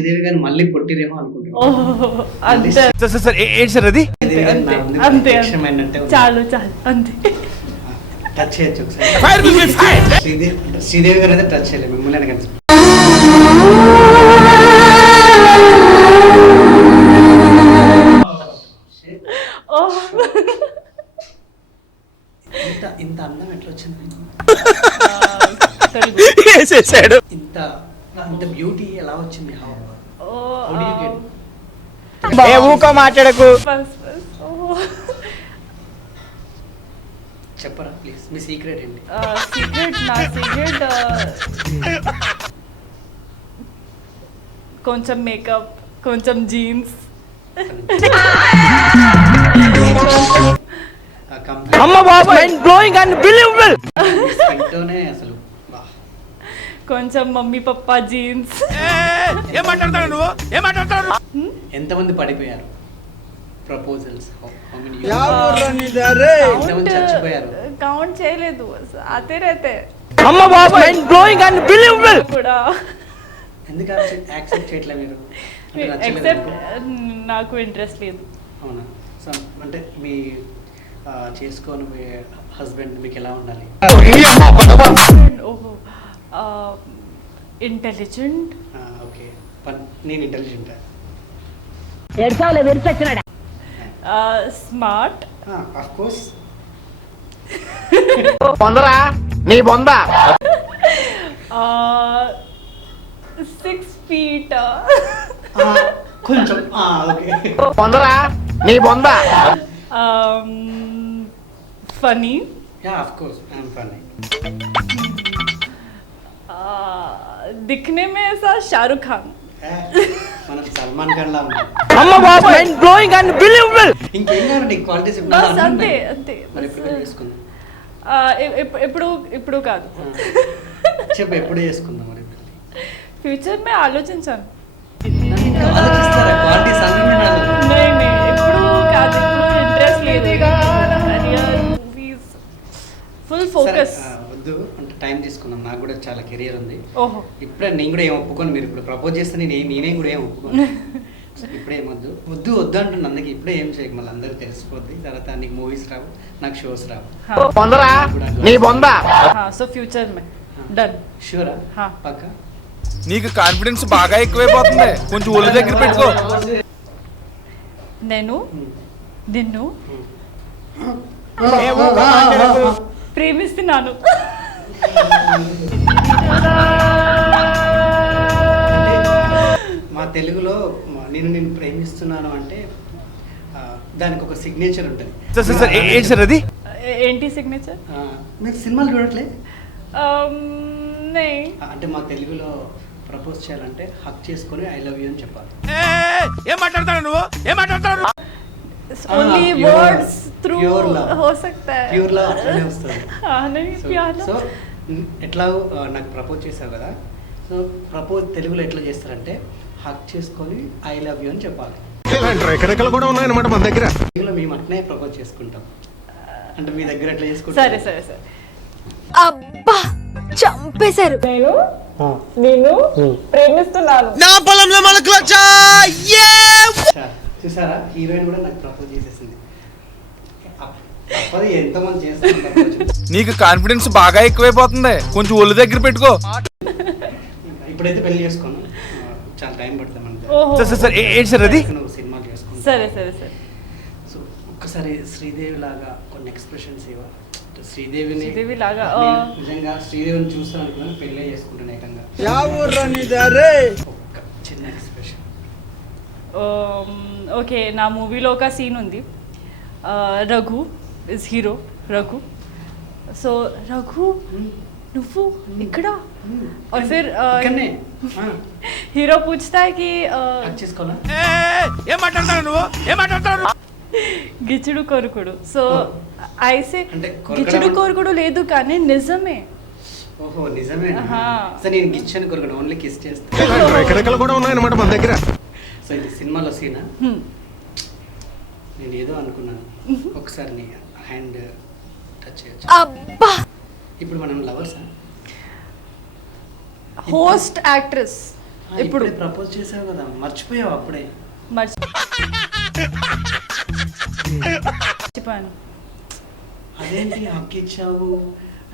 శ్రీదేవి గారు మళ్ళీ కొట్టిరేమో అనుకుంటున్నాను. ఓహో అంతే ఏంటి సార్ అది? శ్రీదేవి గారు నా ముందు అంతే ప్రత్యక్షమైనట్టే ఉంది. చాలు చాలు అంతే. టచ్ చేయొచ్చు ఒకసారి. శ్రీదేవి గారు అయితే టచ్ చేయలేదు, మిమ్మల్ని కనిపిస్తుంది. ఇంత అందం ఎట్లా వచ్చింది మీకు? వేసేసాడు. ఇంత బ్యూటీ ఎలా వచ్చింది? ఊకో మాట్లాడకు. చెప్పరా ప్లీజ్, మీ సీక్రెట్ ఏంటి? సీక్రెట్ కొంచెం మేకప్, కొంచెం జీన్స్, అమ్మ బాబాయ్ బ్లోయింగ్ అన్బిలీవబుల్. అసలు కొంచెం మమ్మీ పప్పా జీన్స్. ఏం మాట్లాడతావు నువ్వు? ఏం మాట్లాడతావు? ఎంతమంది పడిపోయారు ప్రపోజల్స్? ఎంతమంది చచ్చిపోయారు? కౌంట్ చేయలేదు. అతే రైతే అమ్మ బాబాయ్ బ్లోయింగ్ అన్బిలీవబుల్ కూడా. ఎందుకు యాక్సెప్ట్ చేయట్లే మీరు? అంటే నచ్చలేదా ఎక్సెప్ట్ మీకు? నాకు ఇంట్రెస్ట్ లేదు. అవునా? సో అంటే మీ చేసుకోని మీ హస్బెండ్ మీకు ఎలా ఉండాలి? ఓహో ఇంటెలిజెంట్. ఓకే, నేను ఇంటెలిజెంట్. స్మార్ట్. Of course. పొందరా నీ బొంద. 6 feet. కొంచెం ఓకే. పొందరా నీ బొంద. Funny. Yeah of course I am funny. दिखने में ऐसा शाहरुख खान. మనం సల్మాన్ ఖాన్ లా ఉన్నాం. అమ్మ బాబాయ్ బ్లోయింగ్ అన్బిలీవబుల్. ఇంకేం కావాలి క్వాలిటీస్? అంతే అంతే. మరి ఎప్పుడు చేసుకుందాం? ఇప్పుడు కాదు. చెప్పు, ఎప్పుడు చేసుకుందాం మరి? ఫ్యూచర్ మే ఆలోచించాను. ఆలోచిస్తారా? క్వాలిటీస్ అన్నీ ఇప్పుడు కాదు, ఇప్పుడు ఇంట్రెస్ట్ లేదు. Full focus. వద్దు అంటే టైం తీసుకున్నాం, నాకు కూడా చాలా కెరియర్ ఉంది. ఓహో ఇప్పుడే నేను కూడా ఏం ఒప్పుకోను. మీరు ఇప్పుడు ప్రపోజ్ చేస్తే నేనేం కూడా ఏం ఒప్పుకోను. ఇప్పుడే ఏమొద్దు వద్దు వద్దు అంటున్నా. అందుకే ఇప్పుడే ఏం చేయకు, మళ్ళీ అందరికి తెలిసిపోద్ది. తర్వాత నీకు మూవీస్ రావు, నాకు షోస్ రావు. పొందరా నీ బొంద. సో ఫ్యూచర్ మే డన్. షూరా? హా. పక్కా? నీకు కాన్ఫిడెన్స్ బాగా ఎక్కువైపోతుంది, కొంచెం ఒళ్ళు దగ్గర పెట్టుకో. నేను నిన్ను ప్రేమిస్తున్నాను. మా తెలుగులో నేను ప్రేమిస్తున్నాను అంటే దానికి ఒక సిగ్నేచర్ ఉంటుంది. ఏంటి సార్ అది? ఏంటి సిగ్నేచర్? మీరు సినిమాలు చూడట్లే? नहीं. అంటే మా తెలుగులో ప్రపోజ్ చేయాలంటే హక్ చేసుకొని ఐ లవ్ యూ అని చెప్పాలి. ఏం మాట్లాడతావు నువ్వు? ఏం మాట్లాడతావు? ओनली वर्ड्स थ्रू हो सकता है. ప్యూర్ లవ్ అట్లనే వస్తుంది. नहीं प्यार. సో ఎట్లా నాకు ప్రపోజ్ చేసావు కదా, సో ప్రపోజ్ తెలుగులో ఎట్లా చేస్తారంటే హక్ చేసుకొని ఐ లవ్ యూ అని చెప్పాలి. ఎక్కడెక్కడ కూడా ఉన్నాయన్నమాట మన దగ్గర. తెలుగులో మేము అట్నే ప్రపోజ్ చేసుకుంటాం. అంటే మీ దగ్గర ఎట్లా చేసుకుంటాం? సరే సరే సరే. అబ్బా చంపేశారు. నేను ప్రేమిస్తున్నాను. నా పొలంలో మనకు చూసారా, హీరోయిన్ కూడా నాకు ప్రపోజ్ చేసేసింది. అప్పది ఎంతమంది చేస్తారు. నీకు కాన్ఫిడెన్స్ బాగా ఎక్కువైపోతుంది, కొంచెం ఒళ్ళు దగ్గర పెట్టుకో. ఇప్పుడైతే పెళ్లి చేసుకోను, చాలా టైం పడుతుంది మనకి. ఏంటి సార్ అది? నువ్వు సినిమాలు చేసుకుంటా. సరే సరే సరే. సో ఒక్కసారి శ్రీదేవి లాగా కొన్ని ఎక్స్ప్రెషన్స్ ఇవ్వ. శ్రీదేవి లాగా నిజంగా శ్రీదేవిని చూస్తాను అనుకున్నాను, పెళ్ళే చేసుకుంటాను ఏకంగా. ఒక్క చిన్న ఎక్స్ప్రెషన్. ఓకే, నా మూవీలో ఒక సీన్ ఉంది. Raghu is hero. Raghu, so Raghu నువ్వు ఇక్కడ और फिर हीरो पूछता है कि ఏం మాట్లాడతావు నువ్వు? ఏం మాట్లాడతావు? గిచ్చుడు కొరుకుడు. సో ఐసే గిచ్చుడు కొరుకుడు లేదు కానీ నిజమే. ఓహో నిజమే. సో నేను గిచ్చను కొరుకుడు, ఓన్లీ కిస్ చేస్తాను. ఎక్కడెక్కడ కూడా ఉన్నాయన్నమాట మన దగ్గర. సో ఇది సినిమాలో సీనా? నేను ఏదో అనుకున్నాను, ఒకసారి నీ హ్యాండ్ టచ్ చేయొచ్చు. అబ్బా ఇప్పుడు మనం లవర్సా? Host actress. ఇప్పుడు ప్రపోజ్ చేసావు కదా, మర్చిపోయావు అప్పుడే. మర్చిపోయాను. అదేంటి హక్ ఇచ్చావు,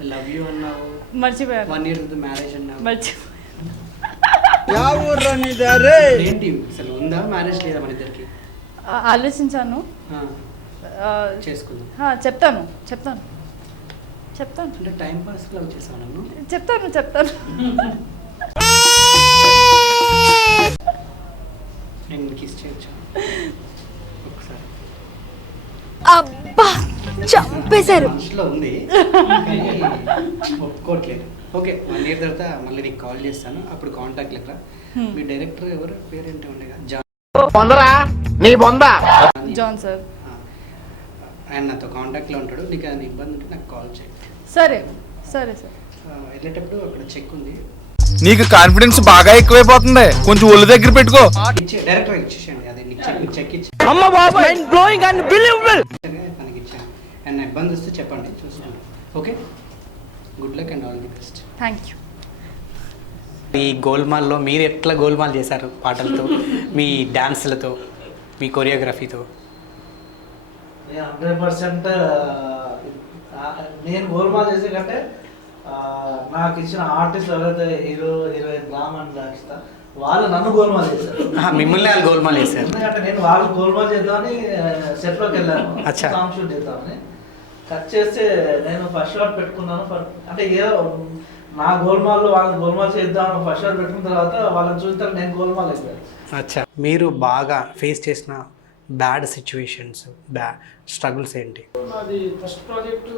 ఐ లవ్ యూ అన్నావు, మర్చిపోయాను. 1 year మ్యారేజ్ అన్నావు. ఏంటి అసలు ఉందా మ్యారేజ్ లేదా మన ఇద్దరికి? ఆలోచించాను. చేసుకుందాం. చెప్తాను అంటే టైం పాస్ లవ్ చేసావు నన్ను. చెప్తాను నేను కిస్ చేయొచ్చు ఒకసారి? అబ్బా చంపేశారు. మనసులో ఉంది కానీ ఒప్పుకోవట్లేదు. ఓకే, 1 year తర్వాత మళ్ళీ నీకు కాల్ చేస్తాను, అప్పుడు కాంటాక్ట్ లెక్క. మీ డైరెక్టర్ ఎవరు, పేరేంటి ఉండగా? John sir. ఆయన నాతో కాంటాక్ట్లో ఉంటాడు. నీకు ఏదైనా ఇబ్బంది ఉంటే నాకు కాల్ చేయి. సరే సార్. వెళ్ళేటప్పుడు అక్కడ చెక్ ఉంది, నీకు కాన్ఫిడెన్స్ బాగా ఎక్కువైపోతుంది, కొంచెం ఒళ్ళు దగ్గర పెట్టుకో. డైరెక్టర్ ఇచ్చేసేయండి. అదే నీకు చెక్ ఇచ్చి తనకి ఇచ్చాను. అండ్ ఇబ్బంది వస్తే చెప్పండి, చూసుకోండి. Okay, good luck and all the best. Thank you. ఈ గోల్మాల్లో మీరు ఎట్లా గోల్మాల్ చేశారు? పాటలతో, మీ డ్యాన్స్లతో, మీ కొరియోగ్రఫీతో. 100% నేను గోల్మాల్ చేసే కంటే నాకు ఇచ్చిన ఆర్టిస్ట్ ఎవరైతే hero heroine Ram and Rakshitha, వాళ్ళు నన్ను గోల్మాల్ చేశారు. మిమ్మల్ని వాళ్ళు గోల్మాల్ చేశారు. ఎందుకంటే నేను వాళ్ళు గోల్మాల్ చేద్దామని సెట్లోకి వెళ్ళాను, అచ్చా. సాంగ్ షూట్ చేద్దామని. కట్ చేస్తే నేను ఫస్ట్ షాట్ పెట్టుకున్నాను. అంటే ఏదో నా గోల్మాల్లో వాళ్ళని గోల్మాల్ చేద్దాం ఫస్ట్ షాట్ పెట్టుకున్న తర్వాత వాళ్ళని చూసిన నేను గోల్మాల్ అయిపోయాను. అచ్చా, మీరు బాగా ఫేస్ చేసిన బ్యాడ్ సిచ్యువేషన్స్, స్ట్రగుల్స్ ఏంటి? నాది ఫస్ట్ ప్రాజెక్టు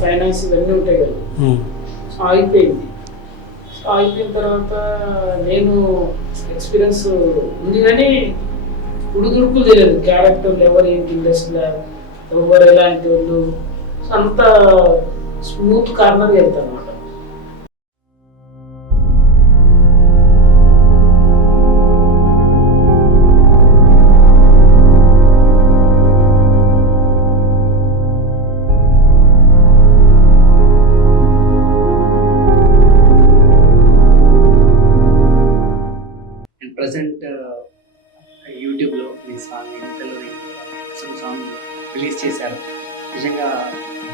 ఫైనాన్స్ ఇవన్నీ ఉంటాయి కదా, సో ఆగిపోయింది. సో అయిపోయిన తర్వాత నేను ఎక్స్పీరియన్స్ ఉంది కానీ ఉడుదుడుకులు తెలియదు, క్యారెక్టర్ ఎవరు ఏంటి ఇండస్ట్రీలో ఎవరు ఎలాంటి వాళ్ళు, సో అంత స్మూత్ కార్నర్ వెళ్తాను అనమాట. ప్రజెంట్ యూట్యూబ్లో మీ సాంగ్ ఇంతలో సాంగ్ రిలీజ్ చేశారు. నిజంగా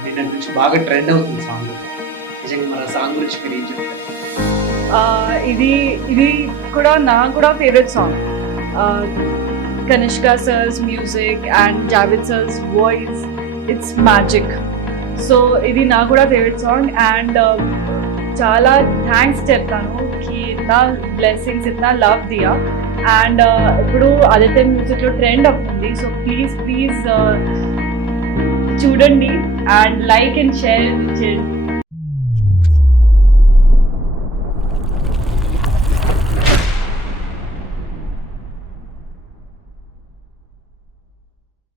నిన్న నుంచి బాగా ట్రెండ్ అవుతుంది సాంగ్. నిజంగా మన సాంగ్ గురించి మీరు ఏం చెప్తారు? ఇది కూడా నాకు కూడా favourite song. Kanishka sir's music and Javed sir's voice, it's magic. So ఇది నాకు కూడా ఫేవరెట్ సాంగ్. అండ్ చాలా థ్యాంక్స్ చెప్తాను కి ఇतना బ్లెస్సింగ్స్ ఇतना లవ్ దియా. అండ్ ఇప్పుడు ఆదిత్య మ్యూజిక్లో ట్రెండ్ అవుతుంది. సో ప్లీజ్ చూడండి అండ్ లైక్ అండ్ షేర్ చేయండి.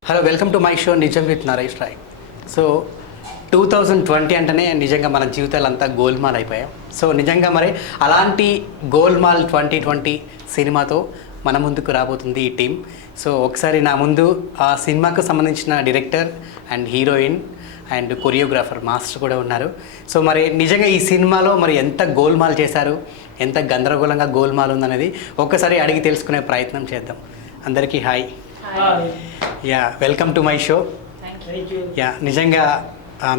Hello, welcome to my show Nijam with Naresh Roy. So 2020 అంటేనే నిజంగా మన జీవితాలు అంతా గోల్మాల్ అయిపోయాం. సో నిజంగా మరి అలాంటి గోల్మాల్ 2020 సినిమాతో మన ముందుకు రాబోతుంది ఈ టీం. సో ఒకసారి నా ముందు ఆ సినిమాకు సంబంధించిన director and heroine and choreographer master కూడా ఉన్నారు. సో మరి నిజంగా ఈ సినిమాలో మరి ఎంత గోల్మాల్ చేశారు, ఎంత గందరగోళంగా గోల్మాల్ ఉందనేది ఒక్కసారి అడిగి తెలుసుకునే ప్రయత్నం చేద్దాం. అందరికీ hi. Yeah, welcome to my show. Yeah, నిజంగా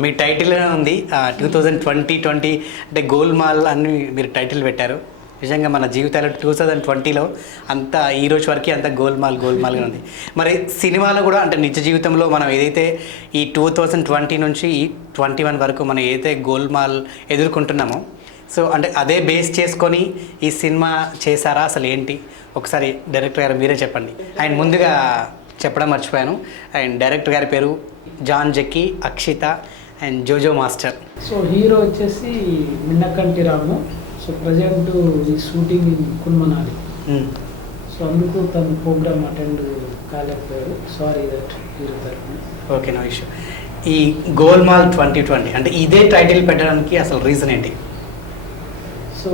మీ టైటిల్లోనే ఉంది 2020 అంటే గోల్మాల్ అని మీరు టైటిల్ పెట్టారు. నిజంగా మన జీవితాలు 2020లో అంతా ఈ రోజు వరకు అంత గోల్మాల్గా ఉంది. మరి సినిమాలో కూడా అంటే నిజ జీవితంలో మనం ఏదైతే ఈ 2020 నుంచి ఈ 21 వరకు మనం ఏదైతే గోల్మాల్ ఎదుర్కొంటున్నామో, సో అంటే అదే బేస్ చేసుకొని ఈ సినిమా చేశారా, అసలు ఏంటి ఒకసారి డైరెక్టర్ గారు మీరే చెప్పండి. అండ్ ముందుగా చెప్పడం మర్చిపోయాను, అండ్ డైరెక్టర్ గారి పేరు John Jackie, Akshita and Jojo master. So hero వచ్చేసి మిన్నకంటి రాము. సో ప్రజెంట్ ఈ షూటింగ్ కున్మనాలి. సో అందుకు తను ప్రోగ్రామ్ అటెండ్ కాలేకపోయాడు, సారీ దట్ హీరో తరఫున. Okay, no issue. ఈ గోల్మాల్ 2020 అంటే ఇదే టైటిల్ పెట్టడానికి అసలు రీజన్ ఏంటి? సో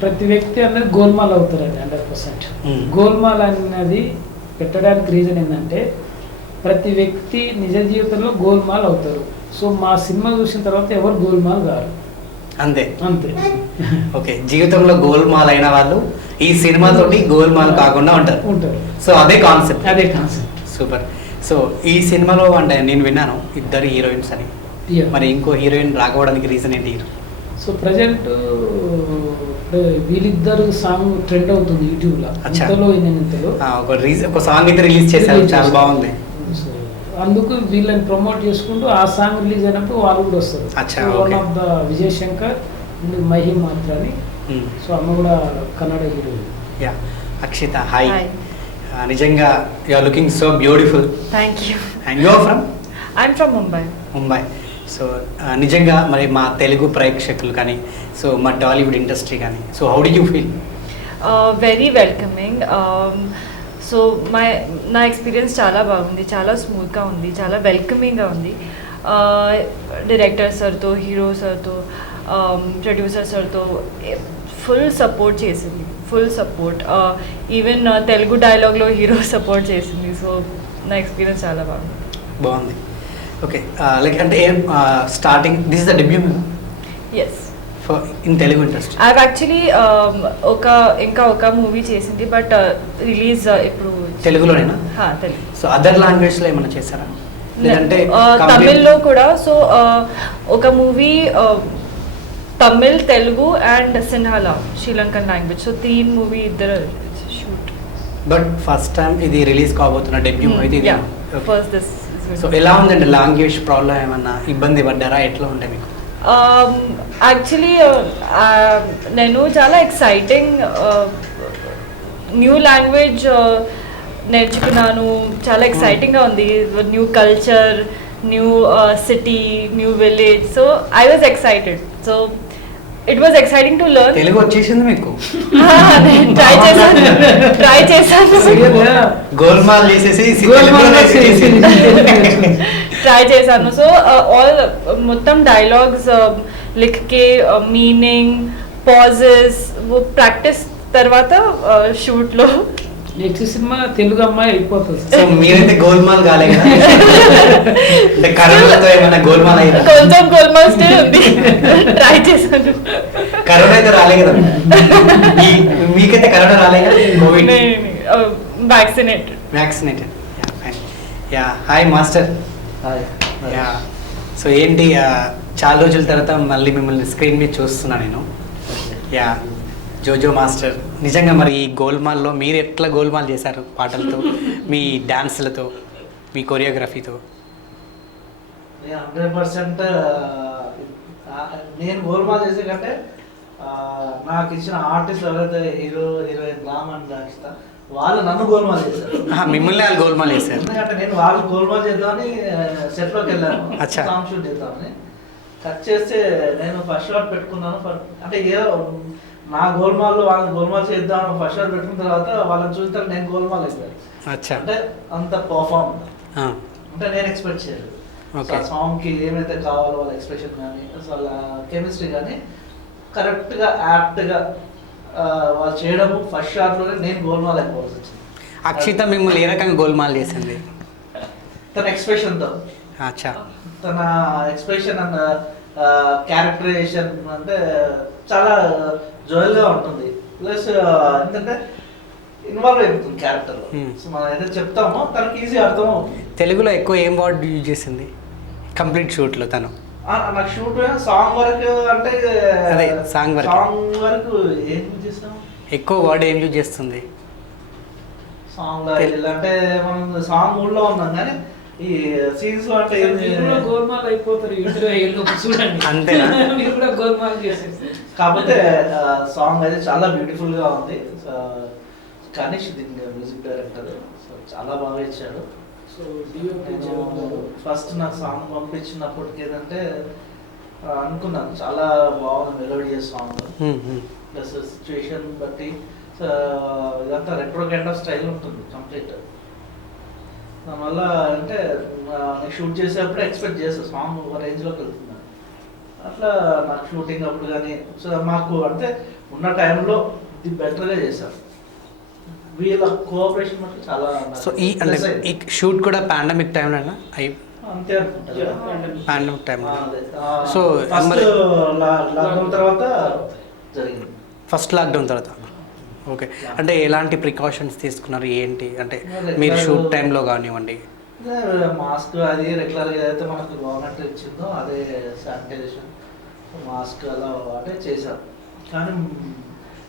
ప్రతి వ్యక్తి అన్నది గోల్మాల్ అవుతారండి 100%. Hmm. గోల్మాల్ అన్నది పెట్టడానికి రీజన్ ఏంటంటే ప్రతి వ్యక్తి నిజ జీవితంలో గోల్మాల్ అవుతారు. సో మా సినిమా చూసిన తర్వాత ఎవరు గోల్మాల్ కారు. అంతే. అంతే. ఓకే, జీవితంలో గోల్మాల్ అయిన వాళ్ళు ఈ సినిమాతోటి గోల్మాల్ కాకుండా ఉంటారు. ఉంటారు. సో అదే కాన్సెప్ట్. అదే కాన్సెప్ట్. సూపర్. సో ఈ సినిమాలో అంటే నేను విన్నాను ఇద్దరు హీరోయిన్స్ అని, మరి ఇంకో హీరోయిన్ రాకపోవడానికి రీజన్ ఏంటి? సో ప్రజెంట్ వీళ్ళిద్దరు సాంగ్ ట్రెండ్ అవుతుంది యూట్యూబ్ లో. అచ్చా. ఇంతలో ఇంతలో ఒక సాంగ్ అయితే రిలీజ్ చేశారు, చాలా బాగుంది. సో అందుకు వీళ్ళని ప్రమోట్ చేసుకుంటూ ఆ సాంగ్ రిలీజ్ అయినప్పుడు వాళ్ళు కూడా వస్తారు. అచ్చా, one okay. Of the Vijay Shankar and Mahim Matra అని. సో అమ్మ కూడా Kannada heroine. Yeah, Akshita, hi. Hi. నిజంగా you are looking so beautiful. Thank you. And you are from I'm from Mumbai. Mumbai. So నిజంగా మరి మా తెలుగు ప్రేక్షకులు కానీ, సో మా టాలీవుడ్ ఇండస్ట్రీ కానీ, so how do you feel? Very welcoming. So నా ఎక్స్పీరియన్స్ చాలా బాగుంది, చాలా స్మూత్గా ఉంది, చాలా వెల్కమింగ్గా ఉంది. డైరెక్టర్ సార్తో, హీరో సార్తో, ప్రొడ్యూసర్ సార్తో ఫుల్ సపోర్ట్ చేసింది, ఫుల్ సపోర్ట్. ఈవెన్ తెలుగు డైలాగ్లో హీరో సపోర్ట్ చేసింది. సో నా ఎక్స్పీరియన్స్ చాలా బాగుంది. ఓకే, లైక్ అంటే ఏం starting this is the debut as. For in Telugu industry? I actually ఇంకా ఒక మూవీ చేసింది, బట్ రిలీజ్ ఇప్పుడు తెలుగులోనేనా? తెలుగు. సో అదర్ లాంగ్వేజ్లో ఏమైనా చేశారా, లేదంటే తమిళ్లో కూడా. సో ఒక movie Tamil, Telugu and Sinhala Sri Lankan language. So 3 movie ఇద్దరు షూట్. బట్ ఫస్ట్ టైం ఇది రిలీజ్ కాబోతున్న డెబ్యూ ఇది. First this. సో ఎలా ఉందండి? లాంగ్వేజ్ ప్రాబ్లం ఏమన్నా ఇబ్బంది పడ్డారా? ఎట్లా ఉండే మీకు? యాక్చువల్లీ నేను చాలా ఎక్సైటింగ్ న్యూ లాంగ్వేజ్ నేర్చుకున్నాను. చాలా ఎక్సైటింగ్గా ఉంది. New culture, new city, new village. So I was excited. So it was exciting to learn. Telugu వచ్చేసింది మీకు? ట్రై చేశాను. గోల్మాల్ చేసేసి ట్రై చేశాను. సో ఆల్ మొత్తం డైలాగ్స్ లిఖ్కే, మీనింగ్, పాజెస్ ప్రాక్టీస్ తర్వాత షూట్లో. నెక్స్ట్ సినిమా తెలుగు అమ్మాయి అయిపోతుంది. సో మీరైతే గోల్మాల్ కాలే కదా? అంటే కరోనాతో ఏమైనా గోల్మాల్ అయ్యారా? కొంచెం గోల్మాల్ స్టిల్ ఉంది. ట్రై చేశాను. కరోనా అయితే రాలే కదా మీకైతే? కరోనా రాలే కదా? Covid vaccinated. Yeah, hi master. Yeah, so ఏంటి చాలా రోజుల తర్వాత మళ్ళీ మిమ్మల్ని స్క్రీన్ మీద చూస్తున్నా నేను. యా, జోజో మాస్టర్. నిజంగా మరి ఈ గోల్మాల్లో మీరు ఎట్లా గోల్మాల్ చేశారు? పాటలతో, మీ డాన్స్లతో, మీ కొరియోగ్రఫీతో? 100% నేను గోల్మాల్ చేసే కంటే నాకు ఇచ్చిన ఆర్టిస్ట్ ఎవరైతే హీరోయిన్ రామ్ అండ్ రక్షిత, వాళ్ళు నన్ను గోల్మాల్ చేశారు. మిమ్మల్ని వాళ్ళు గోల్మాల్ చేశారు? ఎందుకంటే నేను వాళ్ళు గోల్మాల్ చేద్దామని సెట్లోకి వెళ్ళాను, అచ్చా. సాంగ్ షూట్ చేద్దామని. కట్ చేస్తే నేను ఫస్ట్ షాట్ పెట్టుకున్నాను. అంటే ఏదో నా గోల్మాల్లో వాళ్ళని గోల్మాల్ చేద్దాం ఫస్ట్ షాట్ పెట్టుకున్న తర్వాత వాళ్ళని చూసిన నేను గోల్మాల్ అయిపోయాను. అచ్చా. అంటే అంత పర్ఫార్మ్ అంటే నేను ఎక్స్పెక్ట్ చేయలేదు. సాంగ్ కి ఏమైతే కావాలో వాళ్ళ ఎక్స్ప్రెషన్ కానీ వాళ్ళ కెమిస్ట్రీ కానీ కరెక్ట్ గా యాప్ట్ గా వాళ్ళు చేయడం ఫస్ట్ షాట్ లోనే నేను గోల్మాల్ అయిపోవాల్సి వచ్చింది. అక్షిత మిమ్మల్ని ఏ రకంగా గోల్మాల్ చేసింది? తన ఎక్స్ప్రెషన్ తో, అచ్చా, తన ఎక్స్ప్రెషన్ అండ్ క్యారెక్టరైజేషన్ అంటే చాలా జోయల్ గా ఉంటుంది. ప్లస్ ఏంటంటే ఇన్వాల్వ్ అయిపోతుంది క్యారెక్టర్ లో. సో మనం ఏదైతే చెప్తామో తనకి ఈజీ అర్థం అవుతుంది. తెలుగులో ఎక్కువ ఏం వర్డ్ యూజ్ చేసింది కంప్లీట్ షూట్ లో తను? నాకు షూట్ సాంగ్ వరకు అంటే అదే సాంగ్ వరకు ఏం చేస్తాం, ఎక్కువ వర్డ్ ఏం యూజ్ చేస్తుంది సాంగ్ అంటే మనం సాంగ్ మూడ్ లో ఉన్నాం కానీ ఈ సీన్స్ లో అంటే గోల్మాల్ అయిపోతారు. చూడండి, అంతేనా? మీరు కూడా గోల్మాల్ చేసేసి. కాకపోతే సాంగ్ అయితే చాలా బ్యూటిఫుల్ గా ఉంది. కానీ మ్యూజిక్ డైరెక్టర్ చాలా బాగా ఇచ్చాడు. సో ఫస్ట్ నాకు సాంగ్ పంపించినప్పటికి ఏంటంటే అనుకున్నాను చాలా బాగుంది, మెలోడియస్ సాంగ్. ప్లస్ సిచ్యువేషన్ బట్టి ఇదంతా రెట్రో కైండ్ ఆఫ్ స్టైల్ ఉంటుంది కంప్లీట్. దానివల్ల అంటే నేను షూట్ చేసేటప్పుడు ఎక్స్పెక్ట్ చేస్తాను సాంగ్ ఒక రేంజ్లోకి వెళ్తున్నాను. అట్లా నాకు షూటింగ్ అప్పుడు కానీ సో మాకు అంటే ఉన్న టైంలో ఇది బెటర్గా చేశారు. వీళ్ళ కోఆపరేషన్ మటుకు చాలా సో ఈ అంటే ఈ షూట్ కూడా పాండమిక్ టైంలో అయి అంతే అనుకుంటారు. పాండమిక్ టైంలో సో సో ఫస్ట్ మరి- లాక్డౌన్ తర్వాత జరిగింది. ఫస్ట్ లాక్డౌన్ తర్వాత ఓకే. అంటే ఎలాంటి ప్రికాషన్స్ తీసుకున్నారు ఏంటి అంటే మీరు షూట్ టైంలో కానివ్వండి? మాస్క్ అది రెగ్యులర్గా ఏదైతే మనకు గవర్నమెంట్ ఇచ్చిందో అదే శానిటైజేషన్ మాస్క్ అలా అంటే చేశాం. కానీ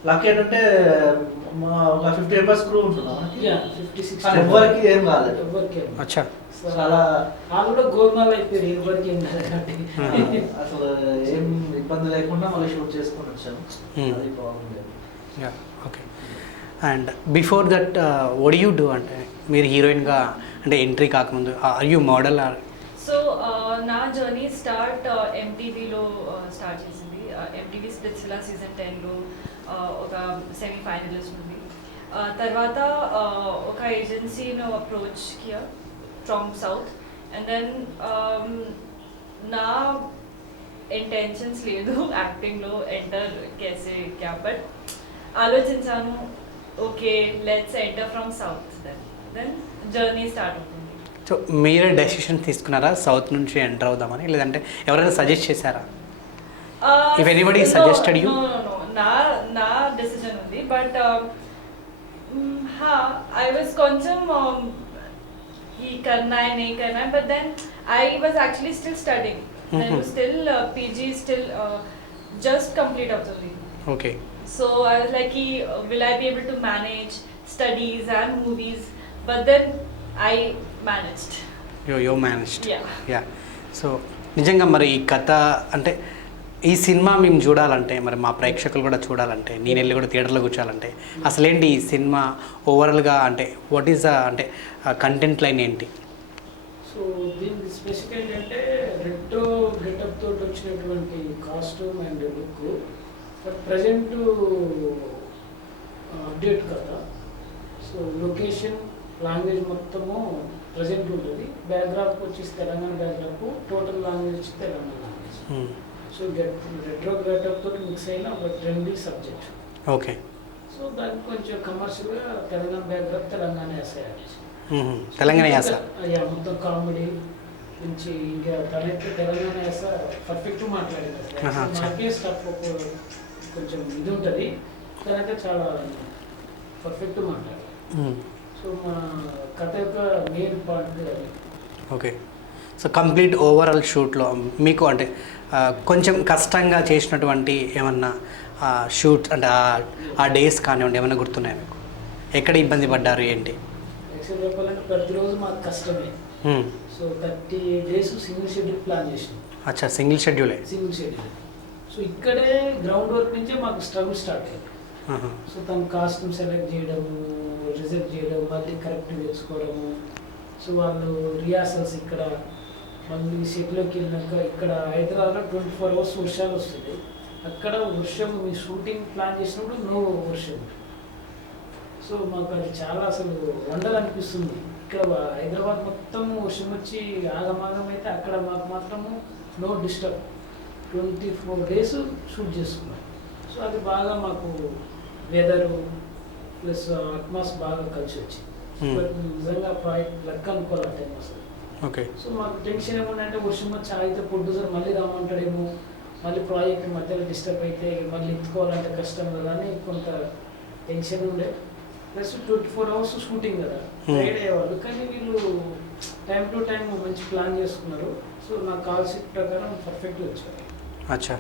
లక్ ఏంటంటే ఒక 50 మెంబర్స్ క్రూ ఉంటున్నాం మనకి. 56 కానీ ఎవ్వరికి ఏం కాలేదు. ఎవరికి అచ్చా. చాలా వాళ్ళు కూడా గోల్మాల్ అయిపోయారు, ఎవరికి ఏం కాదు కాబట్టి. అసలు ఏం ఇబ్బంది లేకుండా మళ్ళీ షూట్ చేసుకొని వచ్చాము. అది బాగుంది. Yeah okay. And before that what you do అంటే మీరు హీరోయిన్గా అంటే ఎంట్రీ కాకముందు are you model are? So నా జర్నీ స్టార్ట్ ఎంటీవీలో స్టార్ట్ చేసింది. ఎంటీవీ స్ప్లిట్స్విల్లా సీజన్ 10లో ఒక సెమీ ఫైనలిస్ట్ ఉంది. తర్వాత ఒక ఏజెన్సీను అప్రోచ్ కియా ఫ్రమ్ సౌత్ అండ్ దెన్ నా ఇంటెన్షన్స్ లేదు యాక్టింగ్లో ఎంటర్ కేసే క్యా, బట్ ఆలోచించాను okay let's enter from south, then journey start అవుతుంది. సో మీరే డెసిషన్ తీసుకున్నారా సౌత్ నుంచి ఎంటర్ అవుదామని, లేదంటే ఎవరైనా సజెస్ట్ చేశారా? If anybody suggested you? No. నా డెసిజన్ ఉంది, బట్ ఐ వాజ్ కొంచెం ఈ కర్నా है नहीं करना है, but then I was actually still studying. నేను still PG still just complete అవుతుంది. Okay. So I was like, will I be able to manage studies and movies? But then I managed. యో managed. Yeah. Yeah. So నిజంగా మరి ఈ కథ అంటే ఈ cinema మేము చూడాలంటే మరి మా ప్రేక్షకులు కూడా చూడాలంటే నేను వెళ్ళి కూడా థియేటర్లో కూర్చోాలంటే అసలేంటి ఈ సినిమా ఓవరాల్గా అంటే వాట్ ఈస్ ద అంటే కంటెంట్ లైన్ ఏంటి? సో దీనికి స్పెసిఫిక్ ఏంటంటే రెట్రో గెటప్ తోటి వచ్చినటువంటి costume and look, but present update కదా. సో లొకేషన్ లాంగ్వేజ్ మొత్తము ప్రజెంట్ ఉంటుంది. బ్యాక్గ్రాఫ్ వచ్చేసి తెలంగాణ బ్యాక్గ్రాఫ్, టోటల్ లాంగ్వేజ్ వచ్చి Telangana language. So retro getup తోటి మిక్స్ అయిన ఒక ట్రెండీ సబ్జెక్ట్. ఓకే. సో దానికి కొంచెం కమర్షియల్గా తెలంగాణ బ్యాక్గ్రాఫ్, తెలంగాణ ఎస్ఐ తెలంగాణ యాస మొత్తం కామెడీ నుంచి ఇంకా తనైతే తెలంగాణ యాస పర్ఫెక్ట్ మాట్లాడింది. నాకే స్టఫ్ కొంచెం ఇది ఉంటుంది, తనైతే చాలా పర్ఫెక్ట్ మాట్లాడారు. సో మా కథ యొక్క మెయిన్ పాయింట్ అది. ఓకే. సో కంప్లీట్ ఓవరాల్ షూట్లో మీకు అంటే కొంచెం కష్టంగా చేసినటువంటి ఏమన్నా షూట్ అంటే ఆ డేస్ కానివ్వండి ఏమైనా గుర్తున్నాయా మీకు? ఎక్కడ ఇబ్బంది పడ్డారు ఏంటి? యాక్చువల్ చెప్పాలంటే ప్రతిరోజు మాకు కష్టమే. So 30 days single schedule plan చేసినాం. అచ్చా, సింగిల్ షెడ్యూలే. Single schedule. సో ఇక్కడే గ్రౌండ్ వర్క్ నుంచే మాకు స్ట్రగుల్ స్టార్ట్ అయ్యింది. సో తన కాస్ట్యూమ్ సెలెక్ట్ చేయడము, రిజెక్ట్ చేయడం, మళ్ళీ కరెక్ట్ తెచ్చుకోవడము. సో వాళ్ళు రిహార్సల్స్ ఇక్కడ, మళ్ళీ సెట్లోకి వెళ్ళినాక ఇక్కడ హైదరాబాద్లో 24 hours వర్షాలు వస్తుంది. అక్కడ వర్షం మీ షూటింగ్ ప్లాన్ చేసినప్పుడు నో వర్షం. సో మాకు అది చాలా అసలు వండర్ అనిపిస్తుంది. ఇక్కడ హైదరాబాద్ మొత్తం వర్షం వచ్చి ఆగమాగం అయితే అక్కడ మాకు మాత్రము నో డిస్టర్బ్. 24 days షూట్ చేసుకున్నాం. సో అది బాగా మాకు వెదరు ప్లస్ అట్మాస్ బాగా కలిసి వచ్చింది. నిజంగా ప్రాజెక్ట్ లెక్క అనుకోవాలి టైం అసలు. ఓకే. సో మాకు టెన్షన్ ఏమన్నా వర్షం వచ్చి అయితే ప్రొడ్యూసర్ మళ్ళీ రామంటాడేమో, మళ్ళీ ప్రాజెక్ట్ మధ్యలో డిస్టర్బ్ అయితే మళ్ళీ ఎత్తుకోవాలంటే కష్టం కదా అని కొంత టెన్షన్ ఉండే. ప్లస్ 24 hours షూటింగ్ కదా, టైర్డ్ అయ్యేవాళ్ళు. కానీ వీళ్ళు టైం టు టైం మంచి ప్లాన్ చేసుకున్నారు. సో నా కాల్ షీట్ ప్రకారం పర్ఫెక్ట్గా వచ్చారు. అచ్చా.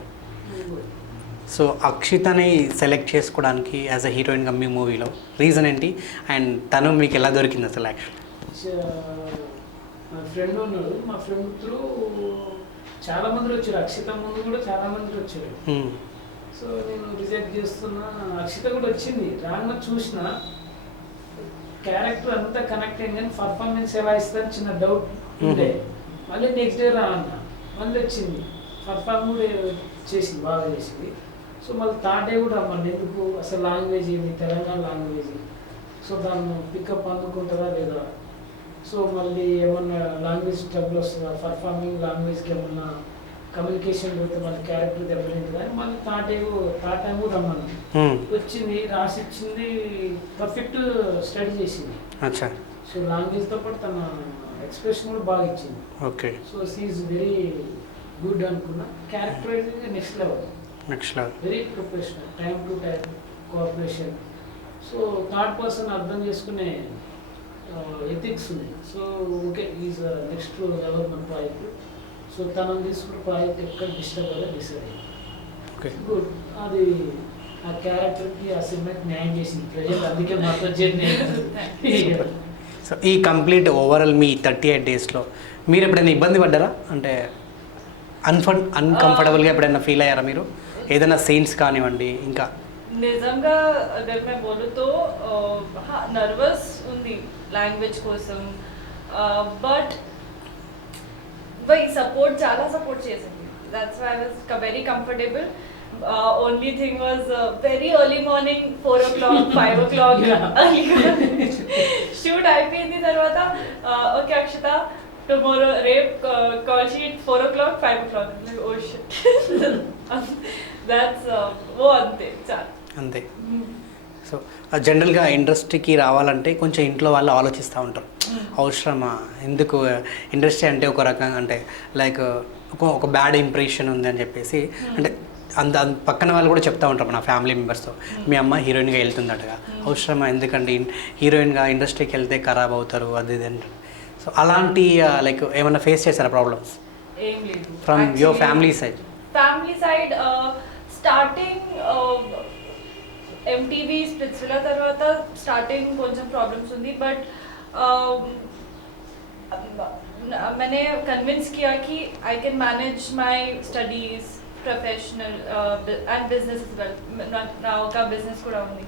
సో అక్షితని సెలెక్ట్ చేసుకోవడానికి యాజ్ అ హీరోయిన్గా మీ మూవీలో రీజన్ ఏంటి అండ్ తను మీకు ఎలా దొరికింది అసలు? యాక్చువల్ మా ఫ్రెండ్ ఉన్నాడు, మా ఫ్రెండ్ త్రూ చాలా మంది వచ్చారు. అక్షిత ముందు కూడా చాలా మంది వచ్చారు. సో నేను రిజెక్ట్ చేస్తున్నా, అక్షిత కూడా వచ్చింది. రాగా చూసిన క్యారెక్టర్ అంతా కనెక్ట్ అయింది, కానీ పర్ఫార్మెన్స్ ఎలా ఇస్తారని చిన్న డౌట్ ఉండే. మళ్ళీ నెక్స్ట్ డే రా అన్న, మళ్ళీ వచ్చింది, పర్ఫార్మ్ కూడా చేసింది, బాగా చేసింది. సో మళ్ళీ థర్డ్ డే కూడా రమ్మని, ఎందుకు అసలు లాంగ్వేజ్ ఏది, తెలంగాణ లాంగ్వేజ్, సో దాన్ని పికప్ అందుకుంటారా లేదా, సో మళ్ళీ ఏమన్నా లాంగ్వేజ్ ట్రబుల్ వస్తుందా, పర్ఫార్మింగ్ లాంగ్వేజ్కి ఏమన్నా కమ్యూనికేషన్ పోతే వాళ్ళ క్యారెక్టర్ దెబ్బతింది కానీ మళ్ళీ థర్డ్ టైం రమ్మన్నాను. వచ్చింది, రాసి ఇచ్చింది, పర్ఫెక్ట్ స్టడీ చేసింది. అచ్చా. సో లాంగ్వేజ్తో పాటు తన ఎక్స్ప్రెషన్ కూడా బాగా ఇచ్చింది. Okay. So she's very good అనుకున్నా. Characterizing next level, very professional, time to time cooperation. So third person అర్థం చేసుకునే ఎథిక్స్ ఉన్నాయి. So okay, is next level మన ప్రాజెక్ట్. సో తనని తీసుకున్న ప్రాజెక్ట్ ఎక్కడ డిస్టర్బ్ అవ్వాలి డిసైడ్ అయ్యింది. Okay, good. అది ఆ క్యారెక్టర్కి ఆ సినిమాకి న్యాయం చేసింది ప్రజెంట్, అందుకే మాతో జర్నీ. సో ఈ కంప్లీట్ ఓవరాల్ మీ 38 డేస్లో మీరు ఎప్పుడైనా ఇబ్బంది పడ్డారా? అంటే అన్కంఫర్టబుల్గా ఎప్పుడైనా ఫీల్ అయ్యారా మీరు? ఏదైనా సీన్స్ కానివ్వండి, ఇంకా నిజంగా అగర్ మే బోలు తో నర్వస్ ఉంది లాంగ్వేజ్ కోసం, బట్ వై సపోర్ట్ చాలా సపోర్ట్ చేసింది. That's why I was very comfortable. Only thing was very early morning 4 o'clock 5 o'clock shoot అయిపోయింది. తర్వాత ఓకే అక్షిత టుమారో రేప్ call sheet 4 o'clock 5 o'clock. Oh shit, that's oh అంతే చాలు అంతే. సో జనరల్గా ఇండస్ట్రీకి రావాలంటే కొంచెం ఇంట్లో వాళ్ళు ఆలోచిస్తూ ఉంటారు, అవసరమా, ఎందుకు ఇండస్ట్రీ అంటే ఒక రకంగా అంటే లైక్ ఒక బ్యాడ్ ఇంప్రెషన్ ఉంది అని చెప్పేసి, అంటే అంత పక్కన వాళ్ళు కూడా చెప్తూ ఉంటారు నా ఫ్యామిలీ మెంబర్స్తో, మీ అమ్మ హీరోయిన్గా వెళ్తుందటగా, అవసరమా, ఎందుకంటే హీరోయిన్గా ఇండస్ట్రీకి వెళ్తే ఖరాబ్ అవుతారు అది ఇది అంటే. సో అలాంటి లైక్ ఏమైనా ఫేస్ చేశారా ప్రాబ్లమ్స్ ఏం లేదు from your family side? Family side starting MTV Splitsvilla తర్వాత స్టార్టింగ్ కొంచెం ప్రాబ్లమ్స్ ఉంది, బట్ मैंने कन्विंस किया कि I can manage my studies professional and business as well. ना का बिजनेस కూడా ఉంది.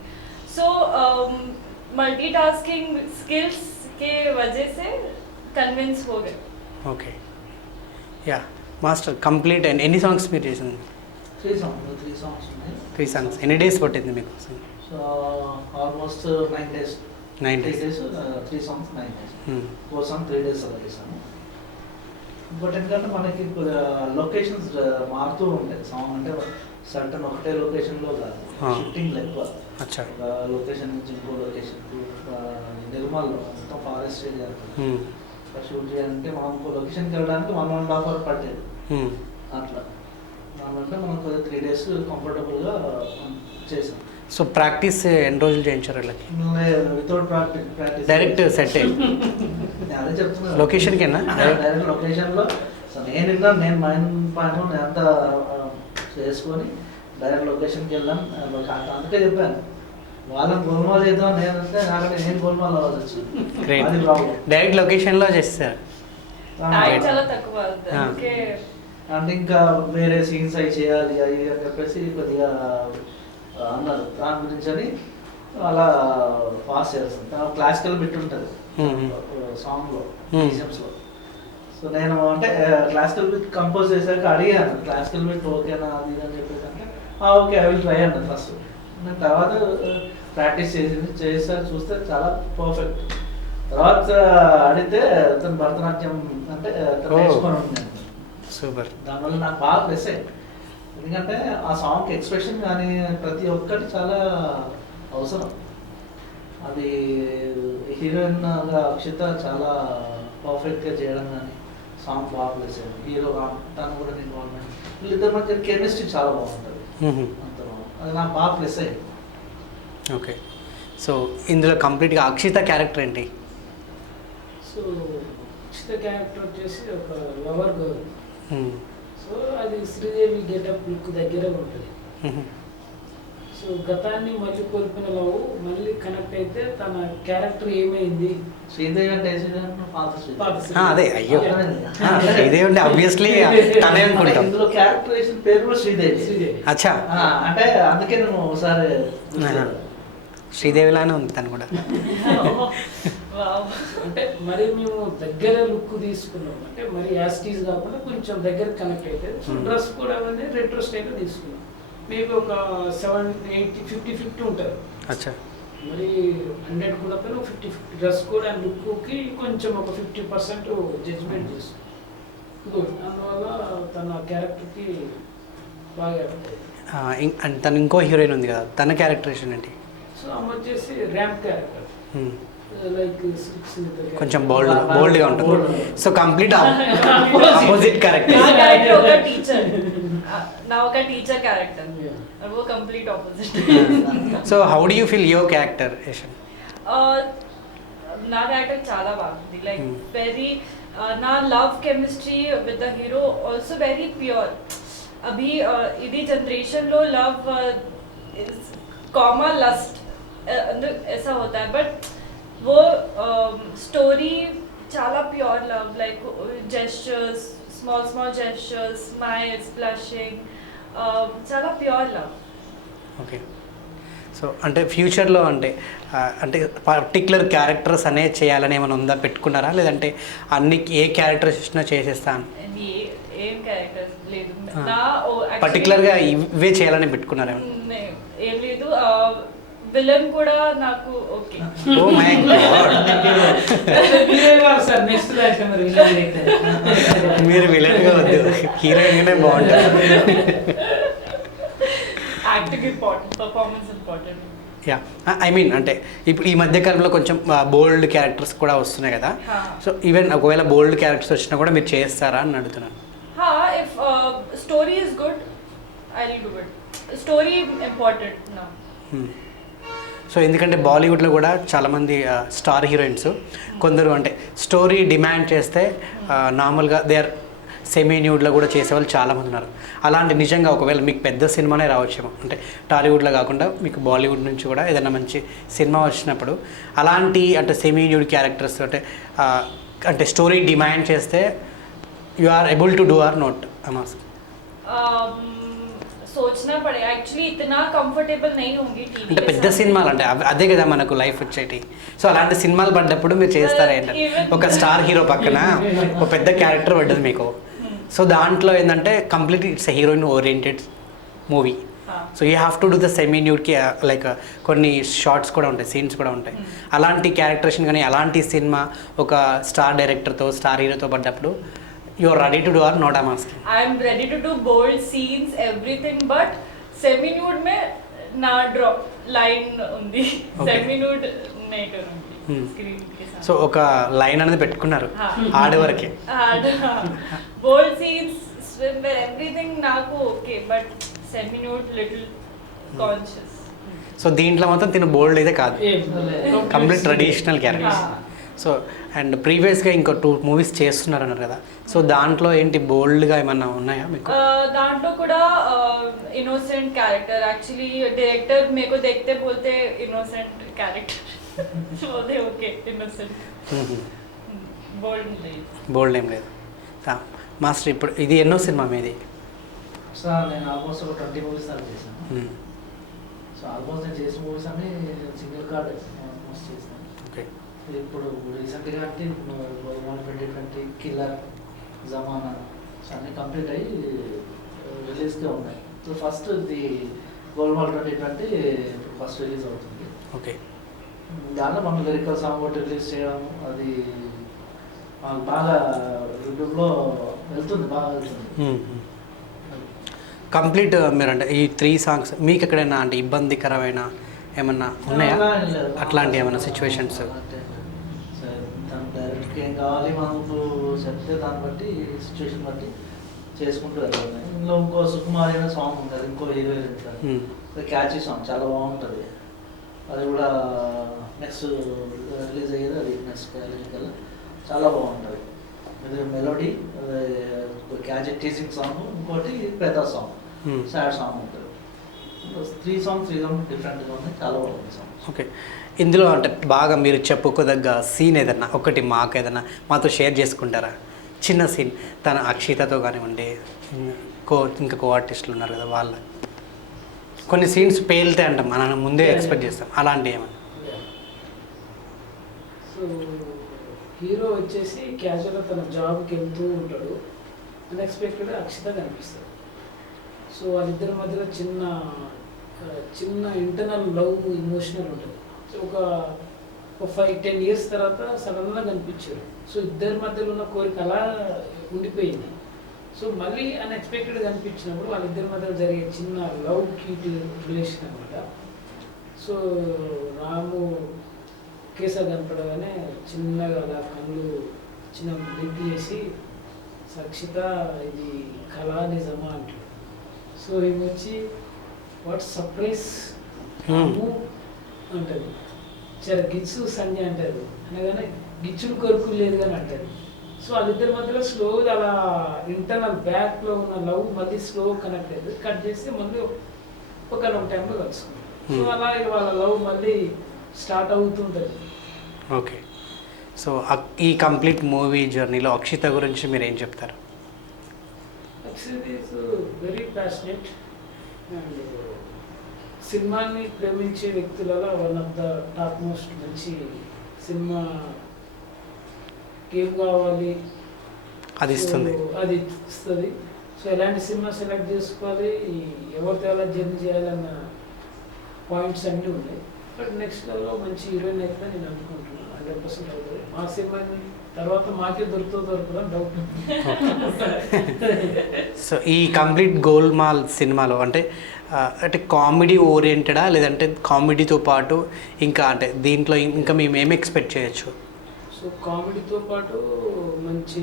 సో मल्टीटास्किंग स्किल्स के वजह से कन्विंस हो गए. Okay, yeah master complete and ఎన్ని సాంగ్స్ మీరు చేసింది? 3 songs ఉన్నాయి. 3 songs. ఎన్ని డేస్ పట్టింది మీకు? So almost 9 days. 9 days. 3 songs 9 days. 4 songs 3 days అలా చేశాను. బట్ ఎందుకంటే మనకి లొకేషన్స్ మారుతూ ఉంటాయి. సాంగ్ అంటే సర్టన్ ఒకటే లొకేషన్లో కాదు, షిఫ్టింగ్ ఎక్కువ. అచ్చా. లొకేషన్ నుంచి ఇంకో లొకేషన్కు, నిర్మల్లో మొత్తం ఫారెస్ట్ ఏరియా షూట్ చేయాలంటే మనం ఇంకో లొకేషన్కి వెళ్ళడానికి 1.5 hour పట్టేది. అట్లా అంటే మనం కొద్దిగా 3 days కంఫర్టబుల్గా చేసాం. సో ప్రాక్టీస్ ఎన్ని రోజులు చేయించారు వీళ్ళకి? వితౌట్ ప్రాక్టీస్ డైరెక్ట్ సెట్ అదే చెప్తున్నా, లొకేషన్కేనా? డైరెక్ట్ లొకేషన్లో. సో నేను మైండ్ పాయింట్ నేను అంతా చేసుకొని డైరెక్ట్ లొకేషన్కి వెళ్ళాను. అందుకే చెప్పాను వాళ్ళని గోల్మాల్ చేద్దాం, నేనంటే నాకంటే నేను గోల్మాల్ అవ్వాల్సి వచ్చింది. అది ప్రాబ్లం. డైరెక్ట్ లొకేషన్లో చేస్తారు. టైం చాలా తక్కువ అందుకే. అంటే ఇంకా వేరే సీన్స్ అవి చేయాలి అవి అని చెప్పేసి కొద్దిగా అన్నారు. దాని గురించి అని అలా పాస్ చేస్తాను. క్లాసికల్ బిట్ ఉంటుంది సాంగ్లో, మ్యూజియంస్లో. సో నేను అంటే క్లాసికల్ బిట్ కంపోజ్ చేశాక అడిగాను, క్లాసికల్ బిట్ ఓకేనా అది అని చెప్పేసి అంటే ఓకే ఐ విల్ ట్రై అన్నది ఫస్ట్. తర్వాత ప్రాక్టీస్ చేసాక చూస్తే చాలా పర్ఫెక్ట్. తర్వాత అడిగితే తను భరతనాట్యం అంటే నేర్చుకొని ఉన్నాను. సూపర్. దానివల్ల నాకు బాగా ప్లస్ అయ్యింది. ఎందుకంటే ఆ సాంగ్కి ఎక్స్ప్రెషన్ కానీ ప్రతి ఒక్కటి చాలా అవసరం. అది హీరోయిన్గా అక్షిత చాలా పర్ఫెక్ట్గా చేయడం కానీ సాంగ్ బాగా ప్లస్ అయ్యింది. హీరో తను కూడా ఇన్వాల్వ్మెంట్, వీళ్ళిద్దరి మధ్య కెమిస్ట్రీ చాలా బాగుంటుంది. అంత అది నాకు బాగా ప్లస్ అయ్యింది. ఓకే. సో ఇందులో కంప్లీట్గా అక్షిత క్యారెక్టర్ ఏంటి? సో అక్షిత క్యారెక్టర్ వచ్చేసి ఒక లవర్ గర్ల్. సో అది శ్రీదేవి గెటప్ లుక్ దగ్గరే ఉంటుంది. సో గతాన్ని మళ్ళీ కోల్పోయిన లవ్ మళ్ళీ కనెక్ట్ అయితే తన క్యారెక్టర్ ఏమైంది. శ్రీదేవి అంటే అదే అయ్యో శ్రీదేవి అంటే ఆబ్వియస్లీ తనే అనుకుంటాం. ఇందులో క్యారెక్టరైజేషన్ పేరు కూడా శ్రీదేవి. అచ్చా. అంటే అందుకే నేను ఒకసారి శ్రీదేవిలానే ఉంది తను కూడా. అంటే మరి మేము దగ్గర లుక్ తీసుకున్నాం, అంటే మరి యాస్టీస్ కాకుండా కొంచెం దగ్గర కనెక్ట్ అయితే. సో డ్రెస్ కూడా రెట్రో స్టైల్లో తీసుకున్నాం. మేబీ ఒక 70-80-50-50 ఉంటుంది. అచ్చా. మరి 100 కూడా పైన 50-50 డ్రెస్ కోడ్ అండ్ లుక్కి కొంచెం ఒక 50% జడ్జ్మెంట్ చేస్తాం. గుడ్. అందువల్ల తన క్యారెక్టర్కి బాగా అడాప్ట్ అయ్యింది. అండ్ తను ఇంకో హీరోయిన్ ఉంది కదా, తన క్యారెక్టరేషన్ ఏంటి? సో ఆమె వచ్చేసి ర్యాంప్ క్యారెక్టర్, లైక్ కొంచెం బోల్డ్గా ఉంటుంది. So complete opposite character. నా క్యారెక్టర్ ఒక టీచర్, నా ఒక టీచర్ క్యారెక్టర్, वो complete opposite. So how do you feel your characterisation? నా క్యారెక్టర్ చాలా బాగుంది, లైక్ వెరీ నా love chemistry with the hero also very pure. అభి ఇది జనरेशन లో लव कॉमा लस्ट अंदर ऐसा होता है, बट वो स्टोरी చాలా pure love, like gestures, small gestures, smiles, blushing, చాలా ప్యూర్ లవ్. ఓకే. సో అంటే ఫ్యూచర్లో అంటే పర్టికులర్ క్యారెక్టర్స్ అనేది చేయాలని ఏమైనా ఉందా, పెట్టుకున్నారా? లేదంటే అన్ని ఏ క్యారెక్టర్స్ ఇచ్చినా చేసేస్తాను, ఏం క్యారెక్టర్స్ లేదు, నా పర్టికులర్గా ఇవే చేయాలని పెట్టుకున్నారా? ఏం లేదు. విలన్ కూడా నాకు okay. Oh my god, sir next life మీరు విలన్గా వద్దు, హీరోయిన్గానే బాగుంటుంది. Acting important, performance important. Yeah, I mean అంటే ఇప్పుడు ఈ మధ్యకాలంలో కొంచెం బోల్డ్ క్యారెక్టర్స్ కూడా వస్తున్నాయి కదా. సో ఈవెన్ ఒకవేళ బోల్డ్ క్యారెక్టర్స్ వచ్చినా కూడా మీరు చేస్తారా అని అడుగుతున్నాను. If story is good I will do it. Story important నా. సో ఎందుకంటే బాలీవుడ్లో కూడా చాలామంది స్టార్ హీరోయిన్స్ కొందరు అంటే స్టోరీ డిమాండ్ చేస్తే నార్మల్గా దే ఆర్ సెమీ న్యూడ్లో కూడా చేసేవాళ్ళు చాలామంది ఉన్నారు. అలాంటి నిజంగా ఒకవేళ మీకు పెద్ద సినిమానే రావచ్చేమో, అంటే టాలీవుడ్లో కాకుండా మీకు బాలీవుడ్ నుంచి కూడా ఏదైనా మంచి సినిమా వచ్చినప్పుడు అలాంటి అంటే సెమీ న్యూడ్ క్యారెక్టర్స్ అంటే స్టోరీ డిమాండ్ చేస్తే you are able to do or not అమాస్? सोचना पड़ेगा एक्चुअली, इतना कंफर्टेबल नहीं होंगी टीवी అంటే పెద్ద సినిమాలు అంటే అదే కదా మనకు లైఫ్ వచ్చేటి. సో అలాంటి సినిమాలు పడ్డప్పుడు మీరు చేస్తారా ఏంటంటే ఒక స్టార్ హీరో పక్కన ఒక పెద్ద క్యారెక్టర్ పడ్డది మీకు, సో దాంట్లో ఏంటంటే complete it's heroine oriented movie. So you have to do the semi న్యూడ్కి లైక్ కొన్ని షార్ట్స్ కూడా ఉంటాయి, సీన్స్ కూడా ఉంటాయి. అలాంటి క్యారెక్టరేషన్ కానీ అలాంటి సినిమా ఒక స్టార్ డైరెక్టర్తో స్టార్ హీరోతో పడ్డప్పుడు you are ready to do or not? I'm asking. I am ready to do bold scenes, everything, but semi nude में ना ड्रॉ लाइन उंदी, semi nude नहीं करूँगी स्क्रीन के साथ. సో ఒక లైన్ అనేది పెట్టుకున్నారు ఆడవరకే. bold scenes, swimwear, everything నాకు okay, but semi nude little conscious. So దీంట్లో మాత్రం తిను బోల్డ్ అయితే కాదు, complete traditional character. So and ప్రీవియస్గా ఇంకో 2 మూవీస్ చేస్తున్నారు అన్నారు కదా, సో దాంట్లో ఏంటి బోల్డ్గా ఏమన్నా ఉన్నాయా మీకు? దాంట్లో కూడా ఇన్నోసెంట్ క్యారెక్టర్, యాక్చువల్లీ డైరెక్టర్ మేకు देखते बोलते इनोसेंट कैरेक्टर बोलते ओके इनोसेंट, బోల్డ్ ఏం లేదు. మాస్టర్ ఇప్పుడు ఇది ఎన్నో సినిమా మీది? సార్ నేను ఆల్మోస్ట్ ఒక 20 మూవీస్ దాకా చేశాను. సో ఆల్మోస్ట్ నేను చేసిన మూవీస్ అన్ని సింగిల్ కార్డ్ ఆల్మోస్ట్ చేశాను. ఓకే. ఇప్పుడు రీసెంట్గా అంటే 2020 కిల్లర్, జమానా అన్నీ కంప్లీట్ అయ్యి రిలీజ్గా ఉన్నాయి. సో ఫస్ట్ ఇది గోల్మాల్ 2020 ఇప్పుడు ఫస్ట్ రిలీజ్ అవుతుంది. ఓకే. దాంట్లో మనం లిరికల్ సాంగ్ ఒకటి రిలీజ్ చేయడం, అది మాకు బాగా యూట్యూబ్లో వెళ్తుంది, బాగా వెళ్తుంది. కంప్లీట్ మీరు అంటే ఈ 3 సాంగ్స్ మీకు ఎక్కడైనా అంటే ఇబ్బందికరమైన ఏమన్నా ఉన్నాయా, అట్లాంటి ఏమైనా సిచ్యువేషన్స్? డైరెక్ట్గా ఏం కావాలి మనకు చెప్తే దాన్ని బట్టి సిచ్యువేషన్ బట్టి చేసుకుంటూ వెళ్ళాలి. ఇందులో ఇంకో సుకుమారి అనే సాంగ్ ఉంటుంది, ఇంకో హీరోయిన్ ఉంటుంది, క్యాచీ సాంగ్ చాలా బాగుంటుంది. అది కూడా నెక్స్ట్ రిలీజ్ అయ్యేది, అది నెక్స్ట్ రిలీజ్ కల్లా చాలా బాగుంటుంది. ఇది మెలోడీ, క్యాచీ టీజింగ్ సాంగ్, ఇంకోటి పేతా సాంగ్, సాడ్ సాంగ్ ఉంటుంది. 3 సాంగ్స్ డిఫరెంట్గా ఉన్నాయి, చాలా బాగుంది సాంగ్. ఓకే. ఇందులో అంటే బాగా మీరు చెప్పుకోదగ్గ సీన్ ఏదన్నా ఒకటి మాకు ఏదన్నా మాతో షేర్ చేసుకుంటారా? చిన్న సీన్, తన అక్షితతో కానివ్వండి, ఇంకా కో ఆర్టిస్టులు ఉన్నారు కదా, వాళ్ళ కొన్ని సీన్స్ పేలితే అంటాం మనం ముందే ఎక్స్పెక్ట్ చేస్తాం, అలాంటి ఏమన్నా? సో హీరో వచ్చేసి క్యాజువల్గా తన జాబ్కి వెళ్తూ ఉంటాడు, అన్ఎక్స్పెక్టెడ్గా అక్షిత కనిపిస్తుంది. సో వాళ్ళిద్దరి మధ్యలో చిన్న ఇంటర్నల్ లవ్ ఇమోషనల్ ఉంటుంది. సో ఒక 5-10 years తర్వాత సడన్గా కనిపించారు. సో ఇద్దరి మధ్యలో ఉన్న కోరిక అలా ఉండిపోయింది. సో మళ్ళీ అన్ఎక్స్పెక్టెడ్గా అనిపించినప్పుడు వాళ్ళిద్దరి మధ్య జరిగే చిన్న లవ్ క్యూట్ రిలేషన్ అనమాట. సో రాము కేసా కనపడగానే చిన్నగా అలా కళ్ళు చిన్న బ్లింక్ చేసి సక్షిత ఇది కళా నిజమా అంటాడు. సో ఈమె వచ్చి వాట్ సర్ప్రైజ్ అంటది. చాలా గిచ్చు సంజయ్ అంటారు అనగానే గిచ్చుడు కొరుకు లేదు కానీ అంటారు. సో వాళ్ళిద్దరి మధ్యలో స్లోగా అలా ఇంటర్నల్ బ్యాక్లో ఉన్న లవ్ మళ్ళీ స్లో కనెక్ట్ అయ్యింది. కట్ చేస్తే మళ్ళీ ఒక టైంలో కలుసుకుంటారు. సో అలా వాళ్ళ లవ్ మళ్ళీ స్టార్ట్ అవుతుంటుంది. ఓకే. సో ఈ కంప్లీట్ మూవీ జర్నీలో అక్షిత గురించి మీరు ఏం చెప్తారు? Actually is very passionate and సినిమాని ప్రేమించే వ్యక్తులలో one of the top most మంచి సినిమా ఏం కావాలి అది ఇస్తుంది. అది ఇస్తుంది. సో ఎలాంటి సినిమా సెలెక్ట్ చేసుకోవాలి, ఎవరితో ఎలా జర్నీ చేయాలన్న పాయింట్స్ అన్నీ ఉన్నాయి. బట్ నెక్స్ట్ లెవెల్లో మంచి హీరోయిన్ అయితే నేను అనుకుంటున్నాను. 100% అవుతుంది. మా సినిమాని తర్వాత మాకే దొరుకుతుందో డౌట్. సో ఈ కంప్లీట్ గోల్మాల్ సినిమాలో అంటే కామెడీ ఓరియంటెడా లేదంటే కామెడీతో పాటు ఇంకా అంటే దీంట్లో ఇంకా మేము ఏం ఎక్స్పెక్ట్ చేయొచ్చు? సో కామెడీతో పాటు మంచి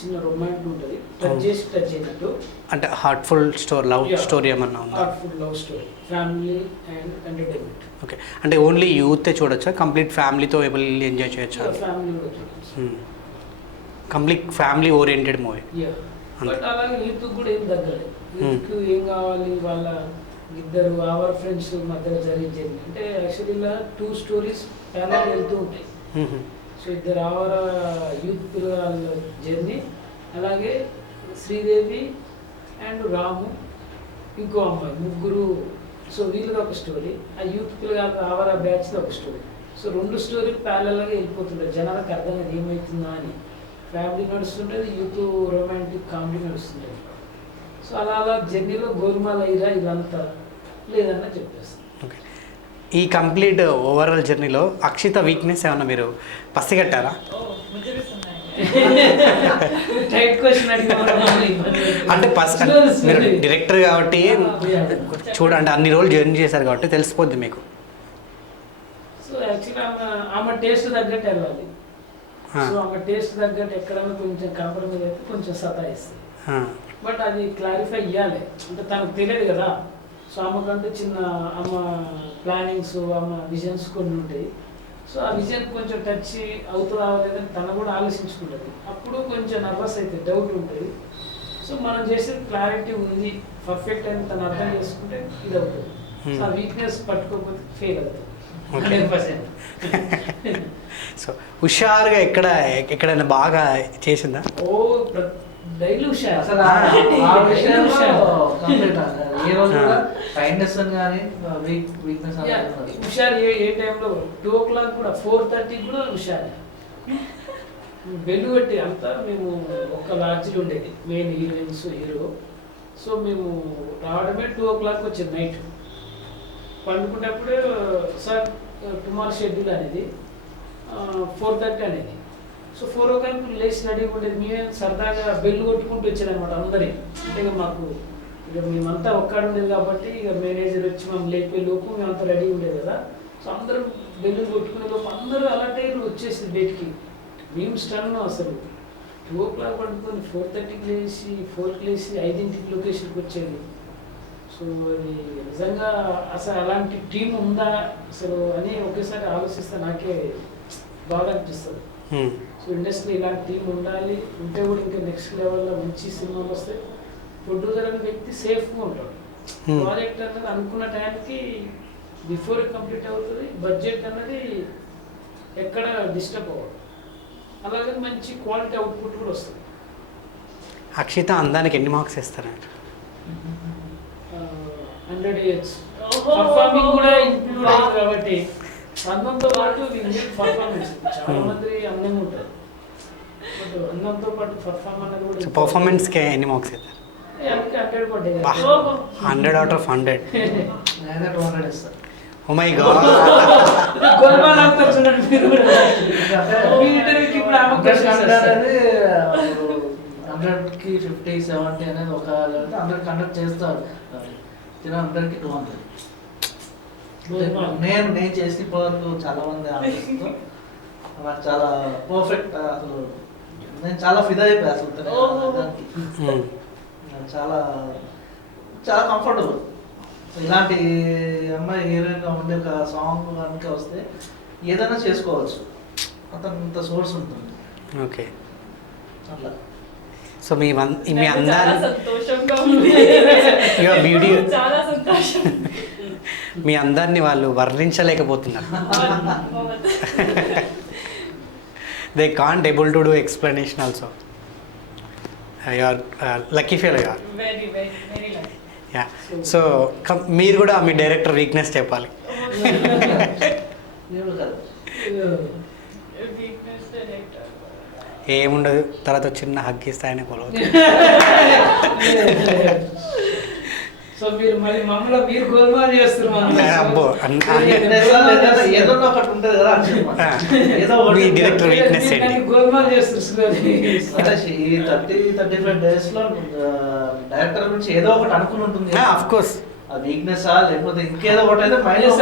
చిన్న రొమాంటిక్ ఉంటుంది, టచ్ చేసి టచ్ అయినట్టు. అంటే హార్ట్ఫుల్ లవ్ స్టోరీ ఏమన్నా ఉందా? Heartful love story, family and entertainment. Okay. అంటే ఓన్లీ యూతే చూడొచ్చా? కంప్లీట్ ఫ్యామిలీతో వెళ్ళి ఎంజాయ్ చేయొచ్చా? ఫ్యామిలీ కూడా చూడొచ్చు. Complete family oriented movie. But అలాగే యూత్ కూడా ఏం తగ్గలేదు. యూత్కి ఏం కావాలి, వాళ్ళ ఇద్దరు అవర్ ఫ్రెండ్స్ మధ్యలో జరిగేది అంటే యాక్చువల్లీ ఇలా 2 స్టోరీస్ ప్యారల్ వెళ్తూ ఉంటాయి. సో ఇద్దరు ఆవర యూత్ పిల్లల జర్నీ, అలాగే శ్రీదేవి అండ్ రాము ఇంకో అమ్మాయి, ముగ్గురు. సో వీళ్ళది ఒక స్టోరీ, ఆ యూత్ పిల్లల ఆవర బ్యాచ్ది ఒక స్టోరీ. సో 2 స్టోరీలు ప్యారల్గా వెళ్ళిపోతుంటాయి. జనాలకు అర్థం కాదు ఏమవుతుందా అని. ఫ్యామిలీ నడుస్తుంటుంది, యూత్ రొమాంటిక్ కామెడీ నడుస్తుంటుంది. సో అలా అలా జర్నీలో గోల్మాల్ అయ్యిరా ఇదంతా లేదన్నా చెప్పేస్తాను. ఓకే. ఈ కంప్లీట్ ఓవరాల్ జర్నీలో అక్షిత వీక్నెస్ ఏమన్నా మీరు పసిగట్టారా? టైట్ క్వశ్చన్ అంటే మీరు డైరెక్టర్ కాబట్టి చూడండి, అన్ని రోజులు జర్నీ చేశారు కాబట్టి తెలిసిపోద్ది మీకు. సో యాక్చువల్లీ ఆమె టేస్ట్ తగ్గట్టు వెళ్ళాలి. సో ఆమె టేస్ట్ తగ్గట్టు ఎక్కడైనా కొంచెం కాంప్రమైజ్ అయితే కొంచెం సతాయిస్తుంది. బట్ అది క్లారిఫై ఇవ్వాలి, అంటే తనకు తెలియదు కదా. సో ఆమెకంటూ చిన్న ఆమె ప్లానింగ్స్, ఆమె విజన్స్ కొన్ని ఉంటాయి. సో ఆ విజన్ కొంచెం టచ్ అవుతుందా లేదని తను కూడా ఆలోచించుకుంటుంది. అప్పుడు కొంచెం నర్వస్ అయితే డౌట్ ఉంటుంది. సో మనం చేసేది క్లారిటీ ఉంది, పర్ఫెక్ట్ అని తను అర్థం చేసుకుంటే ఇది అవుతుంది. సో ఆ వీక్నెస్ పట్టుకోకపోతే ఫెయిల్ అవుతుంది 100%. సో హుషారుగా ఎక్కడైనా బాగా చేసిందా? ఓ డైలీ హుషారు అసలు ఆ విషయంలో కంప్లీట్ ఏ రోజు కూడా కైండ్నెస్ అని కానీ వీక్నెస్ హుషారు. ఏ టైంలో 2 o'clock కూడా 4:30 కూడా హుషారు. బెల్లు పెట్టి అంతా మేము ఒక లాడ్జ్లో ఉండేది, మెయిన్ హీరోయిన్స్ హీరో. సో మేము రావడమే 2 o'clock వచ్చింది నైట్. పండుకునేప్పుడే సార్ టుమారో షెడ్యూల్ అనేది 4:30 అనేది. సో 4 o'clock లేచి రెడీ ఉండేది. మేమే సరదాగా బెల్లు కొట్టుకుంటూ వచ్చారనమాట అందరి. అంటే ఇక మాకు ఇక మేమంతా ఒక్కడ ఉండేది కాబట్టి ఇక మేనేజర్ వచ్చి మేము లేపే లోపు మేమంతా రెడీ ఉండేది కదా. సో అందరూ బెల్లు కొట్టుకునే లోపు అందరూ అలాంటి వచ్చేసింది బయటికి. మేము స్టన్ అసలు 2 o'clock పడుకొని 4:30కి లేచి 4కి లేచి 5ంటికి లొకేషన్కి వచ్చేది. సో అది నిజంగా అసలు అలాంటి టీం ఉందా అసలు అని ఒకేసారి ఆలోచిస్తే నాకే బాగా అనిపిస్తుంది. సో ఇండస్ట్రీ ఇలాంటి టీం ఉండాలి, ఉంటే కూడా ఇంకా నెక్స్ట్ లెవెల్లో మంచి సినిమాలు వస్తాయి. ప్రొడ్యూసర్ అనే వ్యక్తి సేఫ్గా ఉంటాడు. ప్రాజెక్ట్ అన్నది అనుకున్న టైంకి బిఫోర్ కంప్లీట్ అవుతుంది. బడ్జెట్ అన్నది ఎక్కడ డిస్టర్బ్ అవ్వదు. అలాగే మంచి క్వాలిటీ అవుట్పుట్ కూడా వస్తుంది. అక్షిత అందానికి ఎన్ని మార్క్స్ ఇస్తారు? 100 years పర్ఫార్మింగ్ కూడా ఇంక్లూడ్ అయింది కాబట్టి అందంతో పాటు పర్ఫార్మెన్స్. చాలా మంది అందం ఉంటుంది, బట్ అందంతో పాటు పర్ఫార్మ్ అనేది కూడా. పర్ఫార్మెన్స్కి ఎన్ని మార్క్స్ ఇస్తారు? 100 పడ్డాయి. 100 out of 100. నేను 200 ఇస్తాను. ఓ మై గాడ్. గోల్మాల్ అంటారు చూడండి మీరు కూడా. మీ ఇంటర్వ్యూకి ఇప్పుడు ఆమె అనేది 100కి 50, 70 అనేది ఒక లెవెల్ 100 కండక్ట్ చేస్తారు. 100కి 200. నేను చేసిన వరకు చాలా మంది ఆలోచిస్తూ నాకు చాలా పర్ఫెక్ట్. అసలు నేను చాలా ఫిదా అయిపోయా అసలు దానికి. చాలా చాలా కంఫర్టబుల్. ఇలాంటి అమ్మాయి హీరోయిన్గా ఉండే ఒక సాంగ్ కనుక వస్తే ఏదైనా చేసుకోవచ్చు, అంత సోర్స్ ఉంటుంది. ఓకే, అట్లా. సో మీ చాలా అందాన్ని సంతోషంగా ఉంది. బ్యూటీ చాలా సంతోషం. మీ అందాన్ని వాళ్ళు వర్ణించలేకపోతున్నారు. They can't able to do explanation also. You are lucky fellow you are. Very very very lucky. Yeah, so మీరు కూడా మీ డైరెక్టర్ వీక్నెస్ చెప్పాలి. నేను కాదు. Weakness director. ఏముండదు, తర్వాత చిన్న హగ్ ఇస్తాయని కొలవు. సో మీరు మళ్ళీ మమ్మల్ని మీరు గోల్మాల్ చేస్తున్నారు. అబ్బో, ఏదో ఒకటి ఉంటుంది కదా ఏదో మీ డైరెక్టర్ వీక్నెస్ ఏంటి? గోల్మాల్ చేస్తున్నారు. ఈ 30-35 days లో డైరెక్టర్ గురించి ఏదో ఒకటి అనుకుని ఉంటుంది. ఆఫ్ కోర్స్, ఆ వీక్నెస్ లేకపోతే ఇంకేదో ఒకటి అయితే మైనస్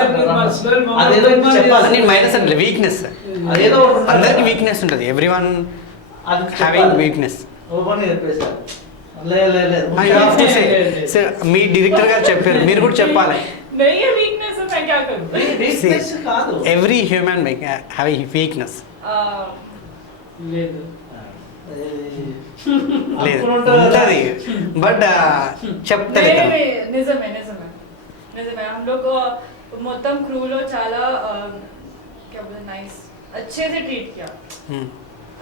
అదేదో చెప్పాలి. మైనస్ అంటే వీక్నెస్. అదేదో ఒకటి ఉంటుంది. అందరికి వీక్నెస్ ఉంటుంది. ఎవ్రీ వన్ అది హ్యావింగ్ వీక్నెస్. ఓపెన్ చెప్పేసారు. మీ డైరెక్టర్ గారు చెప్పారు, మీరు కూడా చెప్పాలి. नहीं है वीकनेस है, मैं क्या करूं? వీక్నెస్ కాదు. Every human have weakness. లేదు లేదు, ఉంటుంది, బట్ చెప్తారు. नहीं नहीं నిజమే నిజమే నిజమే. हम लोग మొత్తం క్రూ లో చాలా क्या बोलते नाइस अच्छे से ट्रीट किया,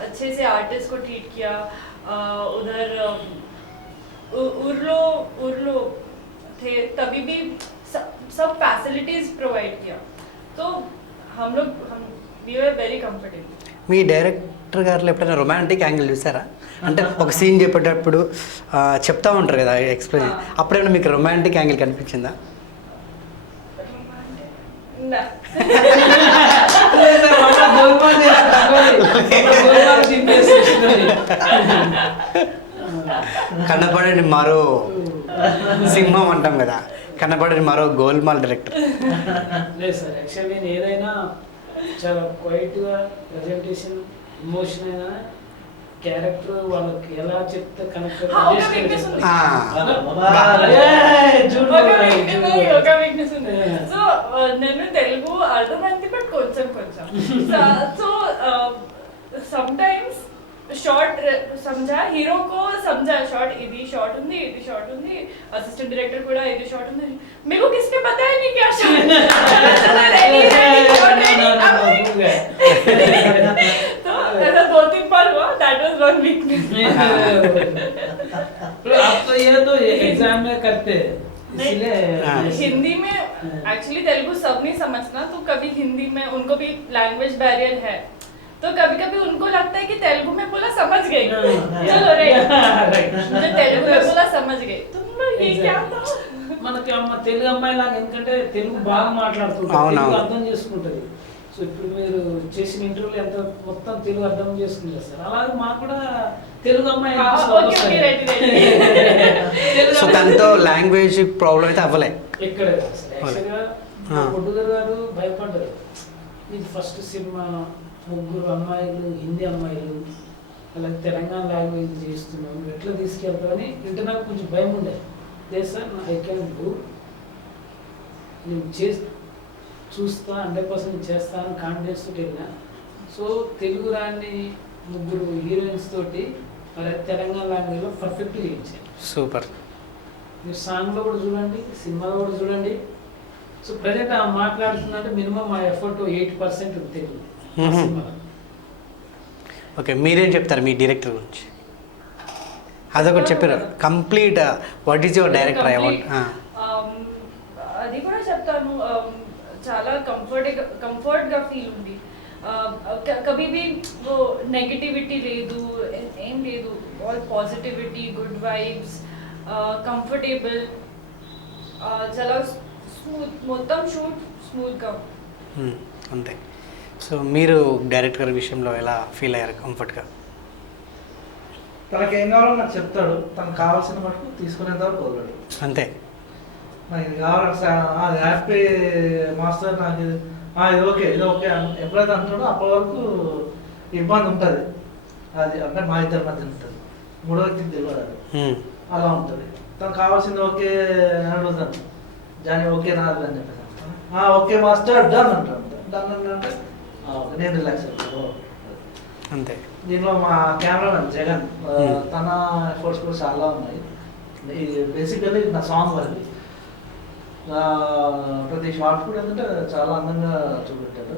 अच्छे से आर्टिस्ट को ट्रीट किया. उधर उर्लो थे तभी भी सब फैसिलिटीज प्रोवाइड किया, तो हम वी वर वेरी कंफर्टेबल. మీ డైరెక్టర్ గారు ఎప్పుడైనా రొమాంటిక్ యాంగిల్ చూసారా? అంటే ఒక సీన్ చెప్పేటప్పుడు చెప్తా ఉంటారు కదా ఎక్స్ప్లెయిన్, అప్పుడేమైనా మీకు రొమాంటిక్ యాంగిల్ కనిపించిందా? కనపడని మరో సింహం అంటాం కదా, కనపడని మరో గోల్మాల్ డైరెక్టర్. లేదు సార్, యాక్చువల్లీ నేను ఏదైనా చాలా క్వైట్గా ప్రజెంటేషన్ ఎమోషన్ అయినా క్యారెక్టర్ వాళ్ళకి ఎలా చెప్తే కనెక్ట్ సో నేను తెలుగు అర్థమైంది బట్ కొంచెం కొంచెం. సో sometimes शॉट समझा, हीरो को समझा शॉट इधी शॉट ఉంది, ఇది షాట్ ఉంది, అసిస్టెంట్ డైరెక్టర్ కూడా ఇది షాట్ ఉంది. मेरे को किसने बताया नहीं क्या शॉट तो ऐसा 2-3 बार हुआ. That was one weakness. आप तो ये तो एग्जाम में करते इसलिए हिंदी में एक्चुअली तेलुगु सब नहीं समझना, तो कभी हिंदी में उनको भी लैंग्वेज बैरियर है, तो कभी कभी उनको लगता है कि तेलुगु में बोला समझ गए, चलो राइट मुझे तेलुगु में बोला समझ गए, तुम लोग ये क्या था. మనకి తెలుగు అమ్మాయి లాగా ఎందుకంటే తెలుగు బాగా మాట్లాడుతుంటారు, తెలుగు అర్థం చేసుకుంటది. సో ఇప్పుడు మీరు చేసిన ఇంటర్వ్యూలో ఎంత మొత్తం తెలుగు అర్థం చేసుకుంటారు సార్, అలాగే మాకు కూడా తెలుగు అమ్మాయి సో దాంతో లాంగ్వేజ్ ప్రాబ్లం అయితే అవ్వలే ఎక్కడ యాక్చువల్గా పొడ్డుగర్ గారు భయపడ్డారు. ఇది ఫస్ట్ సినిమా, ముగ్గురు అమ్మాయిలు, హిందీ అమ్మాయిలు, అలాగే తెలంగాణ లాంగ్వేజ్ చేస్తున్నాం, ఎట్లా తీసుకెళ్తామని ఇంటర్నల్ కొంచెం భయం ఉండేది. లేదు సార్, ఐ క్యాన్ డూ, నేను చూస్తా 100% చేస్తాను కాన్ఫిడెన్స్ తోటి వెళ్ళినా. సో తెలుగు రాని ముగ్గురు హీరోయిన్స్ తోటి మరి తెలంగాణ లాంగ్వేజ్లో పర్ఫెక్ట్గా చేయించాను. సూపర్. మీరు సాంగ్లో కూడా చూడండి, సినిమాలో కూడా చూడండి. సో ప్రజెంట్ ఆ మాట్లాడుతుందంటే మినిమం మా ఎఫర్ట్ 80% ఉంది తెలుగు సినిమాలో. ఓకే, మీరేం చెప్తారు మీ డైరెక్టర్ గురించి? అదొకటి చెప్పారు complete. What is your director? I want అది కూడా చెప్తాను. చాలా కంఫర్ట్గా ఫీల్ ఉంది. కभी भी वो నెగటివిటీ లేదు, ఏం లేదు, all positivity, good vibes, comfortable, చాలా స్మూత్, మొత్తం షూట్ స్మూత్గా. అంతే. సో మీరు డైరెక్టర్ విషయంలో ఎలా ఫీల్ అయ్యారు? కంఫర్ట్గా? తనకేం కావాలో నాకు చెప్తాడు, తనకు కావాల్సిన మటుకు తీసుకునేంత వరకు వదలడు. అంతే. నాకు ఇది కావాలి, అది హ్యాపీ మాస్టర్, నాకు ఇది ఇది ఓకే ఎప్పుడైతే అంటాడో అప్పటి వరకు ఇబ్బంది ఉంటుంది. అది అంటే మా ఇద్దరి మధ్య ఉంటుంది, మూడో వ్యక్తికి తెలియదు అది. అలా ఉంటుంది. తనకు కావాల్సింది ఓకే అని అడుగుతాను, జానీ ఓకే నాది అని చెప్పేసి ఓకే మాస్టర్ డన్ అంటాను. డన్ అంటే నేను రిలాక్స్ అవుతాను అంతే. దీనిలో మా కెమెరామెన్ జగన్, తన ఎఫర్ట్స్ కూడా చాలా ఉన్నాయి. బేసికల్లీ నా సాంగ్ వరకు ప్రతి షార్ట్ కూడా ఏంటంటే చాలా అందంగా చూపెట్టాడు.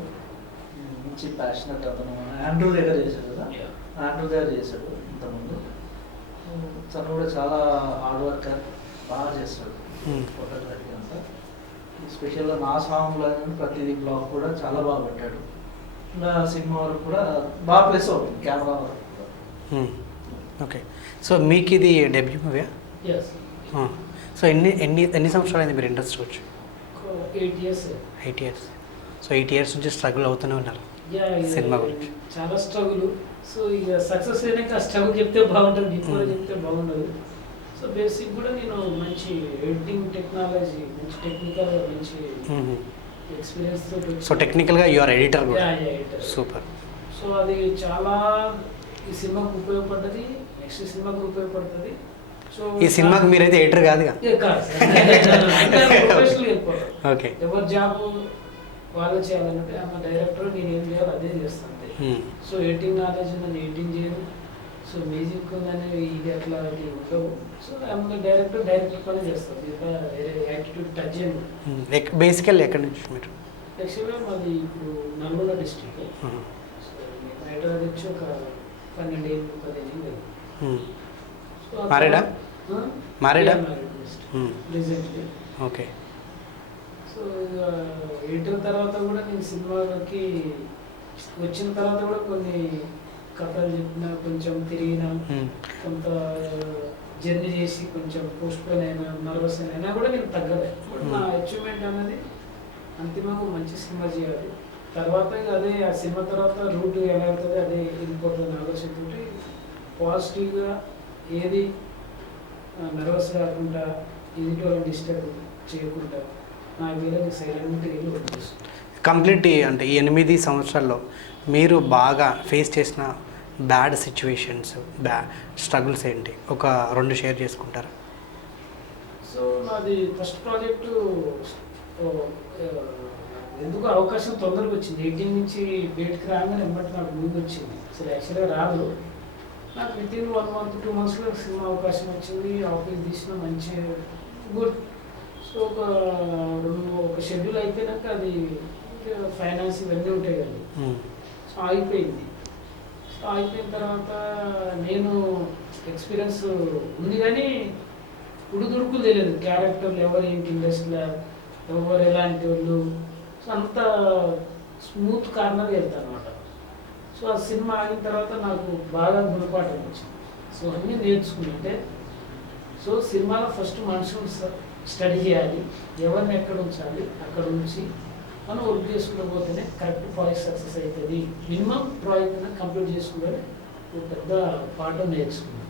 మంచి ప్యాషనెట్ అతను. ఆండ్రూ దగ్గర చేశాడు కదా, ఆండ్రూ దగ్గర చేశాడు ఇంతకుముందు. తను కూడా చాలా హార్డ్ వర్కర్, బాగా చేస్తాడు ఫోటోగ్రఫీ అంతా. స్పెషల్గా నా సాంగ్లో ప్రతిదీ బ్లాగ్ కూడా చాలా బాగా పెట్టాడు. ఇంకా సినిమా వరకు కూడా బాగా ప్లస్ అవుతుంది కెమెరా వరకు కూడా. ఓకే. సో మీకు ఇది డెబ్యూ మూవీ? ఎస్. సో ఎన్ని సంవత్సరాలు అయింది మీరు ఇండస్ట్రీ వచ్చి? 8 years. 8 years. సో 8 years నుంచి స్ట్రగుల్ అవుతూనే ఉన్నారు సినిమా గురించి. చాలా స్ట్రగుల్. సో ఇక సక్సెస్ అయినాక స్ట్రగుల్ చెప్తే బాగుంటుంది, బిఫోర్ చెప్తే బాగుండదు. సో బేసిక్ కూడా నేను మంచి ఎడిటింగ్ టెక్నాలజీ, మంచి టెక్నికల్, మంచి ఎక్స్పీరియన్స్ తోటి. సో టెక్నికల్గా యూఆర్ ఎడిటర్ కూడా. ఎడిటర్. సూపర్. సో అది చాలా ఈ సినిమాకు ఉపయోగపడ్డది, నెక్స్ట్ సినిమాకు ఉపయోగపడుతుంది. సో ఈ సినిమాకి మీరైతే ఎడిటర్ కాదుగా? ఓకే. ఎవరి జాబ్ వాళ్ళు చేయాలంటే ఆమె డైరెక్టర్, నేను ఏం చేయాలి అదే చేస్తాను. సో ఎడిటింగ్ నాలెడ్జ్ నన్ను ఎడిటింగ్ చేయను. సో మ్యూజిక్ అనేది ఇది అట్లా అది ఉండవు. సో ఆమె డైరెక్టర్ పని చేస్తాను, ఇంకా వేరే యాటిట్యూడ్ టచ్ చేయను. బేసికల్లీ ఎక్కడి నుంచి మీరు? యాక్చువల్గా మాది ఇప్పుడు నల్గొండ డిస్ట్రిక్ట్. సో హైదరాబాద్ వచ్చి ఒక 12 ఏళ్ళు 15 ఏళ్ళు. మ్యారీడా? మ్యారీడా? రీసెంట్లీ. ఓకే. సో ఎడిటర్ తర్వాత కూడా నేను సినిమాలకి వచ్చిన తర్వాత కూడా కొన్ని కథలు చెప్పిన, కొంచెం తిరిగిన, కొంత జర్నీ చేసి కొంచెం పోస్ట్ పోన్ అయినా, నర్వస్ అయినా కూడా నేను తగ్గలే. బట్ నా అచీవ్మెంట్ అనేది అంతిమంగా మంచి సినిమా చేయాలి. తర్వాత అదే ఆ సినిమా తర్వాత రూట్ ఎలా అవుతుంది అదే వెళ్ళిపోతుంది ఆలోచనతో పాజిటివ్గా, ఏది నర్వస్ కాకుండా, ఎదుటి వాళ్ళని డిస్టర్బ్ చేయకుండా నా వీళ్ళని సైలెంట్గా వెళ్ళి వచ్చేస్తుంది. కంప్లీట్ అంటే ఈ 8 సంవత్సరాల్లో మీరు బాగా ఫేస్ చేసిన బ్యాడ్ సిచ్యువేషన్స్, స్ట్రగుల్స్ ఏంటి? ఒక 2 షేర్ చేసుకుంటారా? సో నాది ఫస్ట్ ప్రాజెక్టు ఎందుకు అవకాశం తొందరగా వచ్చింది. 18 నుంచి బయటకు రాగానే ఎమ్మటి నాకు ముందు వచ్చింది. అసలు యాక్చువల్గా రాదు. నాకు వితిన్ 1 month 2 monthsలో సినిమా అవకాశం వచ్చింది. ఆఫీస్ తీసిన మంచి గుడ్. సో ఒక షెడ్యూల్ అయిపోయినాక అది ఫైనాన్స్ ఇవన్నీ ఉంటాయి కదా, సో అయిపోయింది. సో అయిపోయిన తర్వాత నేను ఎక్స్పీరియన్స్ ఉంది కానీ ఉడుదుడుకులు తెలియదు, క్యారెక్టర్లు ఎవరు ఏంటి, ఇండస్ట్రీలో ఎవరు ఎలాంటి వాళ్ళు. సో అంత స్మూత్ కార్నర్ వెళ్తాను అనమాట. సో ఆ సినిమా ఆగిన తర్వాత నాకు బాగా గుణపాఠం వచ్చింది. సో అన్నీ నేర్చుకుంటే, సో సినిమాలో ఫస్ట్ మనుషులు స్టడీ చేయాలి, ఎవరిని ఎక్కడ ఉంచాలి, అక్కడ ఉంచి మనం వర్క్ చేసుకుంటూ పోతేనే కరెక్ట్ ప్రాజెక్ట్ సక్సెస్ అవుతుంది. మినిమం ప్రాజెక్ట్ కంప్లీట్ చేసుకుంటే ఒక పెద్ద పాఠం నేర్చుకున్నాం.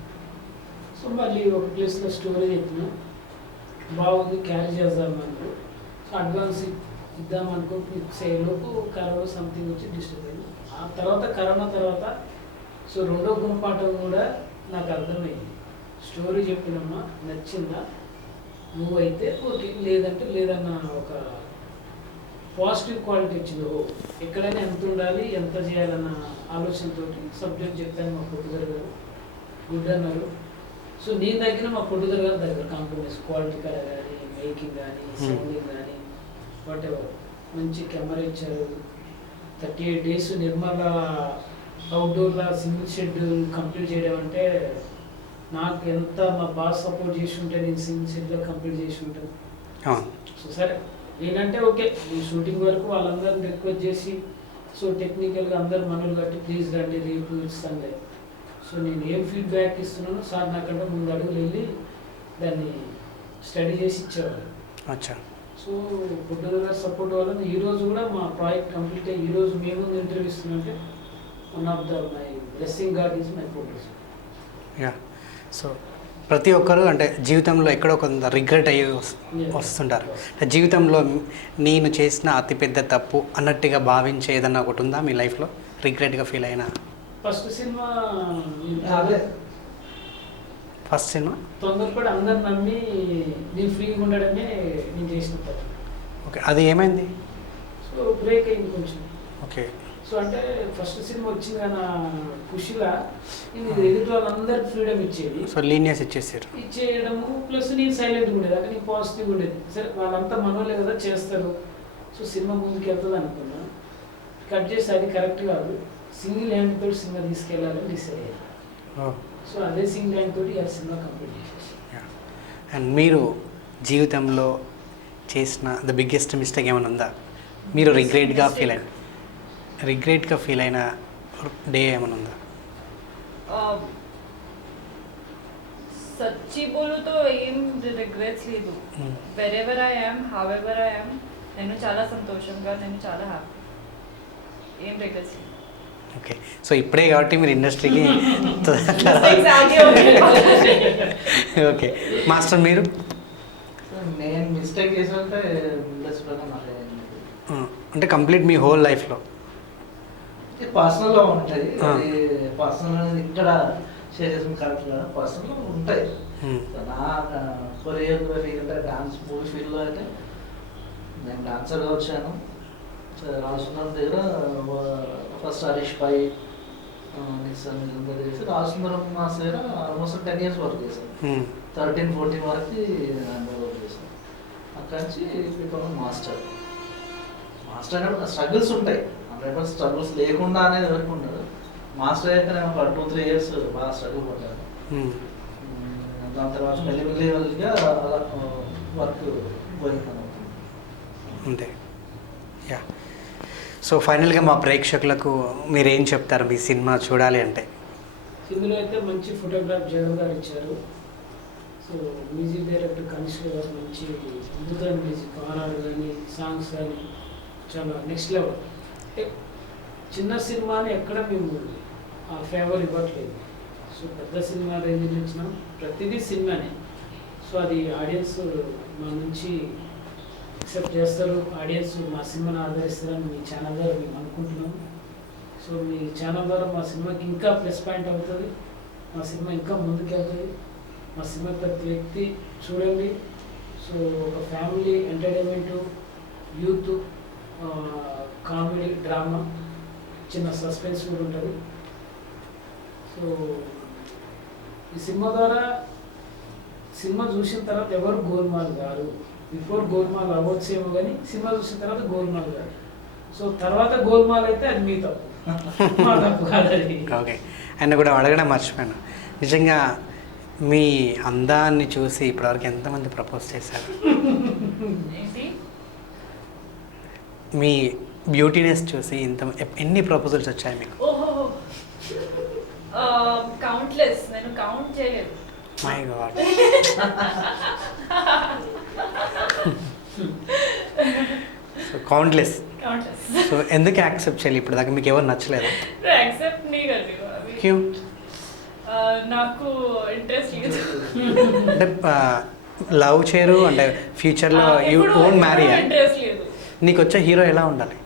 సో మళ్ళీ ఒక ప్లేస్లో స్టోరీ చెప్పిన బాగుంది, క్యారీ చేద్దామనుకో. సో అడ్వాన్స్ ఇద్దామనుకో, ఫిక్స్ అయ్యేలోపు కరోనా సంథింగ్ వచ్చి డిస్టర్బ్ అయింది. ఆ తర్వాత కరోనా తర్వాత సో 2వ గుణపాఠం కూడా నాకు అర్థమైంది. స్టోరీ చెప్పినమ్మా నచ్చిందా, నువ్వైతే ఓకే, లేదంటే లేదన్న ఒక పాజిటివ్ క్వాలిటీ వచ్చింది. ఎక్కడైనా ఎంత ఉండాలి, ఎంత చేయాలన్న ఆలోచనతో సబ్జెక్ట్ చెప్పాను. మా ప్రొడ్యూసర్ గారు గుడ్ అన్నారు. సో నేను దగ్గర మా ప్రొడ్యూసర్ గారు దగ్గర కాంప్రమైజ్, క్వాలిటీ కలర్ కానీ, మేకింగ్ కానీ, సౌండింగ్ కానీ, వాట్ ఎవర్ మంచి కెమెరా ఇచ్చారు. 38 days నిర్మల అవుట్డోర్లో సింగిల్ షెడ్యూల్ కంప్లీట్ చేయడం అంటే నాకు ఎంత మా బాస్ సపోర్ట్ చేసి ఉంటే నేను సింగిల్ షెడ్యూల్లో కంప్లీట్ చేసి ఉంటాను. సో సరే నేనంటే ఓకే, ఈ షూటింగ్ వరకు వాళ్ళందరిని రిక్వెస్ట్ చేసి సో టెక్నికల్గా అందరు మనలు కట్టి ప్లీజ్ రండి రేపు ఇస్తానులే. సో నేను ఏం ఫీడ్బ్యాక్ ఇస్తున్నానో సార్ నాకంటే ముందు అడుగులు వెళ్ళి దాన్ని స్టడీ చేసి ఇచ్చేవాళ్ళు. అచ్చా. సో ప్రొడ్యూసర్ గారి సపోర్ట్ వల్ల ఈరోజు కూడా మా ప్రాజెక్ట్ కంప్లీట్ అయ్యి ఈరోజు మేము ఇంటర్వ్యూ ఇస్తున్నామంటే one of the my blessing God is my producer. Yeah so ప్రతి ఒక్కరు అంటే జీవితంలో ఎక్కడో కొంత రిగ్రెట్ అయ్యి వస్తుంటారు. అంటే జీవితంలో నేను చేసిన అతిపెద్ద తప్పు అన్నట్టుగా భావించే ఏదన్నా ఒకటి ఉందా మీ లైఫ్లో రిగ్రెట్గా ఫీల్ అయినా? ఫస్ట్ సినిమా అదే ఫస్ట్ సినిమా తొందరపడి అందరు నమ్మి నేను ఫ్రీగా ఉండడమే నేను చేసిన తప్పు. ఓకే, అది ఏమైంది? సో బ్రేక్ అయింది కొంచెం. ఓకే, సో అంటే ఫస్ట్ సినిమా వచ్చింది కానీ ఖుషిగా నేను ఎదుటి వాళ్ళందరికి ఫ్రీడమ్ ఇచ్చేది, సో లీనియస్ ఇచ్చేసారు. ఇచ్చేయడము ప్లస్ నేను సైలెంట్గా ఉండేది, అక్కడ నేను పాజిటివ్గా ఉండేది. సరే వాళ్ళంతా మనోళ్ళే కదా చేస్తారు, సో సినిమా ముందుకు వెళ్తుంది అనుకున్నా. కట్ చేసి అది కరెక్ట్ కాదు, సింగిల్ హ్యాండ్ తోటి సినిమా తీసుకెళ్ళాలని డిసైడ్ అయ్యాను. సో అదే సింగిల్ హ్యాండ్ తోటి ఆ సినిమా కంప్లీట్ చేసేసి. అండ్ మీరు జీవితంలో చేసిన ద బిగ్గెస్ట్ మిస్టేక్ ఏమైనా ఉందా? మీరు రిగ్రెట్గా ఫీల్ అయిన డే ఏమైనా ఉందా? సచ్చి బోలుతో ఏం రిగ్రెట్స్ లేదు. Wherever I am, however I am, నేను చాలా సంతోషంగా, నేను చాలా హ్యాపీ, ఏం రిగ్రెట్స్ లేదు. ఓకే, సో ఇప్పుడే కాబట్టి మీరు ఇండస్ట్రీకి ఓకే. మాస్టర్ మీరు? నేను మిస్టేక్ చేసినంటే ఇండస్ట్రీలో నాకు అంటే కంప్లీట్ మీ హోల్ లైఫ్లో పర్సనల్గా ఉంటుంది. అది పర్సనల్ అనేది ఇక్కడ షేర్ చేసుకుని కరెక్ట్ కదా, పర్సనల్ ఉంటాయి. నా కొరియోగ్రఫీ అంటే డాన్స్ మూవీ ఫీల్డ్లో అయితే నేను డాన్సర్గా వచ్చాను. రాజసుందరం దగ్గర ఫస్ట్ హరీష్ పై నెక్స్ట్ చేసి రాజసుందరం మాస్ దగ్గర ఆల్మోస్ట్ 10 years వర్క్ చేశాను. 13-14 వరకు వర్క్ చేశాను. అక్కడి నుంచి బికమ్ మాస్టర్. మాస్టర్ అంటే స్ట్రగుల్స్ ఉంటాయి, 100% స్ట్రగుల్స్ లేకుండా అనేది ఎవరికి ఉండదు. మాస్టర్ అయితే నేను ఒక 2-3 years బాగా స్ట్రగుల్ పడ్డాను. దాని తర్వాత మెల్లిగా అలా వర్క్ పోయినాను. అంతే. యా, సో ఫైనల్గా మా ప్రేక్షకులకు మీరు ఏం చెప్తారు మీ సినిమా చూడాలి అంటే? ఇందులో అయితే మంచి ఫోటోగ్రాఫ్ జగన్ గారు ఇచ్చారు. సో మ్యూజిక్ డైరెక్టర్ కనిష్క గారు మంచి అద్భుతమైన మ్యూజిక్, ఆర్ఆర్ కానీ సాంగ్స్ కానీ చాలా నెక్స్ట్ లెవెల్. అంటే చిన్న సినిమాని ఎక్కడ మేము ఆ ఫేవర్ ఇవ్వట్లేదు. సో పెద్ద సినిమా రేంజ్ ఇచ్చినాం, ప్రతిదీ సినిమానే. సో అది ఆడియన్స్ మా నుంచి యాక్సెప్ట్ చేస్తారు, ఆడియన్స్ మా సినిమాని ఆదరిస్తారని మీ ఛానల్ ద్వారా మేము అనుకుంటున్నాం. సో మీ ఛానల్ ద్వారా మా సినిమాకి ఇంకా ప్లస్ పాయింట్ అవుతుంది, మా సినిమా ఇంకా ముందుకు వెళ్తుంది. మా సినిమా ప్రతి వ్యక్తి చూడండి. సో ఒక family entertainment, youth, comedy, drama, చిన్న సస్పెన్స్ కూడా ఉంటుంది. సో ఈ సినిమా ద్వారా సినిమా చూసిన తర్వాత ఎవరు గోల్మాల్ గారు, బిఫోర్ గోల్మాల్ అవ్వచ్చేమో కానీ సినిమా చూసిన తర్వాత గోల్మాల్ గారు. సో తర్వాత గోల్మాల్ అయితే అది మీ తప్పు, మా తప్పు కాదు అది. ఓకే, ఆయన కూడా అడగడం మర్చిపోయాను. నిజంగా మీ అందాన్ని చూసి ఇప్పటివరకు ఎంతమంది ప్రపోజ్ చేశారు? ఏంటి? మీ బ్యూటీనెస్ చూసి ఎన్ని ప్రపోజల్స్ వచ్చాయి మీకు? ఓహో, కౌంట్లెస్, నేను కౌంట్ చేయలేదు. My God. So countless. So ఎందుకు యాక్సెప్ట్ చేయాలి? ఇప్పుడు దాకా మీకు ఎవరు నచ్చలేదు? యాక్సెప్ట్ నీ కదా అవి. క్యూ? నాకు ఇంట్రెస్ట్ లేదు. అంటే లవ్ చేయరు అంటే ఫ్యూచర్లో యూ ఓంట్ మ్యారీ? ఇంట్రెస్ట్ లేదు. నీకు వచ్చే హీరో ఎలా ఉండాలి?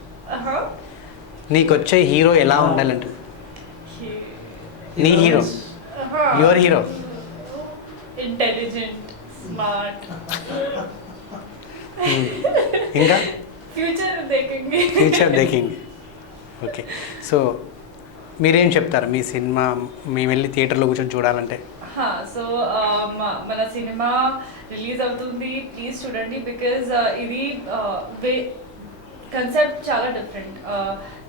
ఎలా ఉండాలంటే నీ hero, your hero intelligent, smart, ఇంకా ఫ్యూచర్ దేకింగ్. ఓకే, సో మీరేం చెప్తారు మీ సినిమా మేము వెళ్ళి థియేటర్లో కూర్చొని చూడాలంటే? సో మన సినిమా రిలీజ్ అవుతుంది, ప్లీజ్ చూడండి. బికాజ్ ఇది కన్సెప్ట్ చాలా డిఫరెంట్,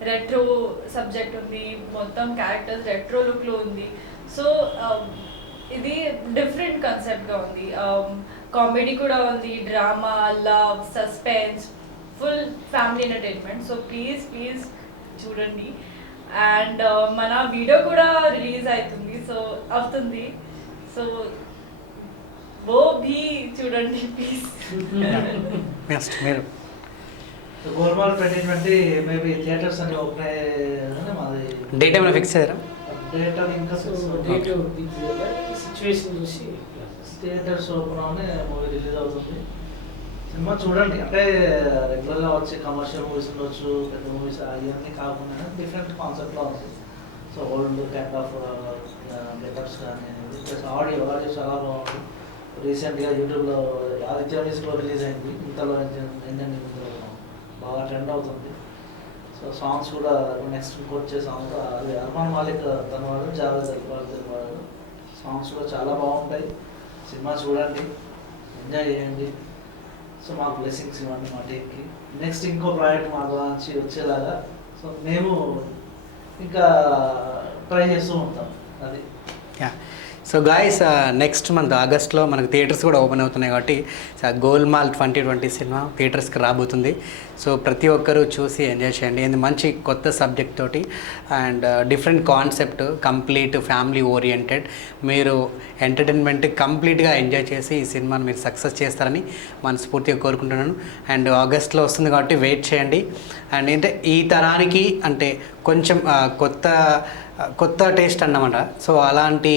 రెట్రో సబ్జెక్ట్ ఉంది, మొత్తం క్యారెక్టర్స్ రెట్రో లుక్లో ఉంది. సో ఇది డిఫరెంట్ కన్సెప్ట్గా ఉంది. కామెడీ కూడా ఉంది, drama, love, suspense, full family entertainment. So please చూడండి. అండ్ మన వీడియో కూడా రిలీజ్ అవుతుంది. సో वो भी చూడండి ప్లీజ్. నెక్స్ట్ మీరు? గోల్మాల్ 2020 మేబీ థియేటర్స్ అని ఓపెన్ అయ్యాయి. మాది డేట్ ఏమైనా ఫిక్స్ అయ్యారా? డేట్ అని ఇంకా డేట్ సిచ్యువేషన్ చూసి థియేటర్స్ ఓపెన్ అవనే మూవీ రిలీజ్ అవుతుంది. సినిమా చూడండి, అంటే రెగ్యులర్గా వచ్చే కమర్షియల్ మూవీస్ ఉండొచ్చు, పెద్ద మూవీస్ అవన్నీ కాకుండా డిఫరెంట్ కాన్సెప్ట్లో ఉంది. So old kind of getups కానీ ప్లస్ ఆడియో చాలా బాగుంది. రీసెంట్గా యూట్యూబ్లో ఆదిత్య మ్యూజిక్లో రిలీజ్ అయింది. ఇంతలో ఇండియన్ బాగా ట్రెండ్ అవుతుంది. సో సాంగ్స్ కూడా నెక్స్ట్ ఇంకొచ్చే సాంగ్స్ అది అర్మాన్ మాలిక్ తన వాడు, జావేద్ అల్వాల్ తన వాడు. సాంగ్స్ కూడా చాలా బాగుంటాయి. సినిమా చూడండి, ఎంజాయ్ చేయండి. సో మాకు బ్లెస్సింగ్స్ ఇవ్వండి మా టీంకి. నెక్స్ట్ ఇంకో ప్రాజెక్ట్ మా నుంచి వచ్చేలాగా సో మేము ఇంకా ట్రై చేస్తూ ఉంటాం. అది yeah. So guys, next month ఆగస్ట్లో మనకు థియేటర్స్ కూడా ఓపెన్ అవుతున్నాయి కాబట్టి గోల్మాల్ 2020 సినిమా థియేటర్స్కి రాబోతుంది. సో ప్రతి ఒక్కరూ చూసి ఎంజాయ్ చేయండి. ఇది మంచి కొత్త సబ్జెక్ట్ తోటి and different concept, complete family oriented. మీరు ఎంటర్టైన్మెంట్ కంప్లీట్గా ఎంజాయ్ చేసి ఈ సినిమాను మీరు సక్సెస్ చేస్తారని మనస్ఫూర్తిగా కోరుకుంటున్నాను. అండ్ ఆగస్ట్లో వస్తుంది కాబట్టి వెయిట్ చేయండి. అండ్ ఏంటంటే ఈ తరానికి అంటే కొంచెం కొత్త టేస్ట్ అన్నమాట. సో అలాంటి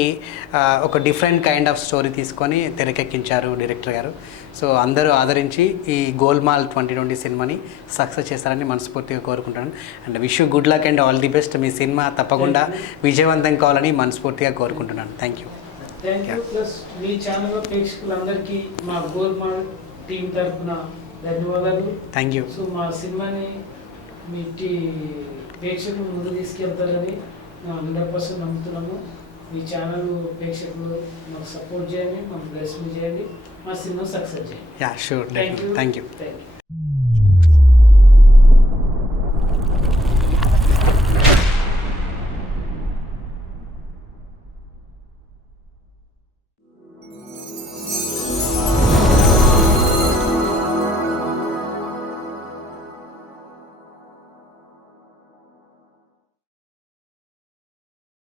ఒక డిఫరెంట్ కైండ్ ఆఫ్ స్టోరీ తీసుకొని తెరకెక్కించారు డైరెక్టర్ గారు. సో అందరూ ఆదరించి ఈ గోల్మాల్ 2020 సినిమాని సక్సెస్ చేస్తారని మనస్ఫూర్తిగా కోరుకుంటాను. And wish you good luck and all the best. Me cinema తప్పకుండా విజయవంతం కావాలని మనస్ఫూర్తిగా కోరుకుంటున్నాను. Thank you. Plus me channel ప్రేక్షకులందరికీ మా గోల్మాల్ టీం తరఫున ధన్యవాదాలు. Thank you. సో మా సినిమాని మీ ప్రేక్షకులు ముందు తీసుకెళ్తారని 100% నమ్ముతున్నాము. మీ ఛానల్ ప్రేక్షకులు మాకు సపోర్ట్ చేయండి, మాకు బ్లెస్ చేయండి, మా సినిమా సక్సెస్ చేయండి. Yeah, sure. Thank you. Thank you.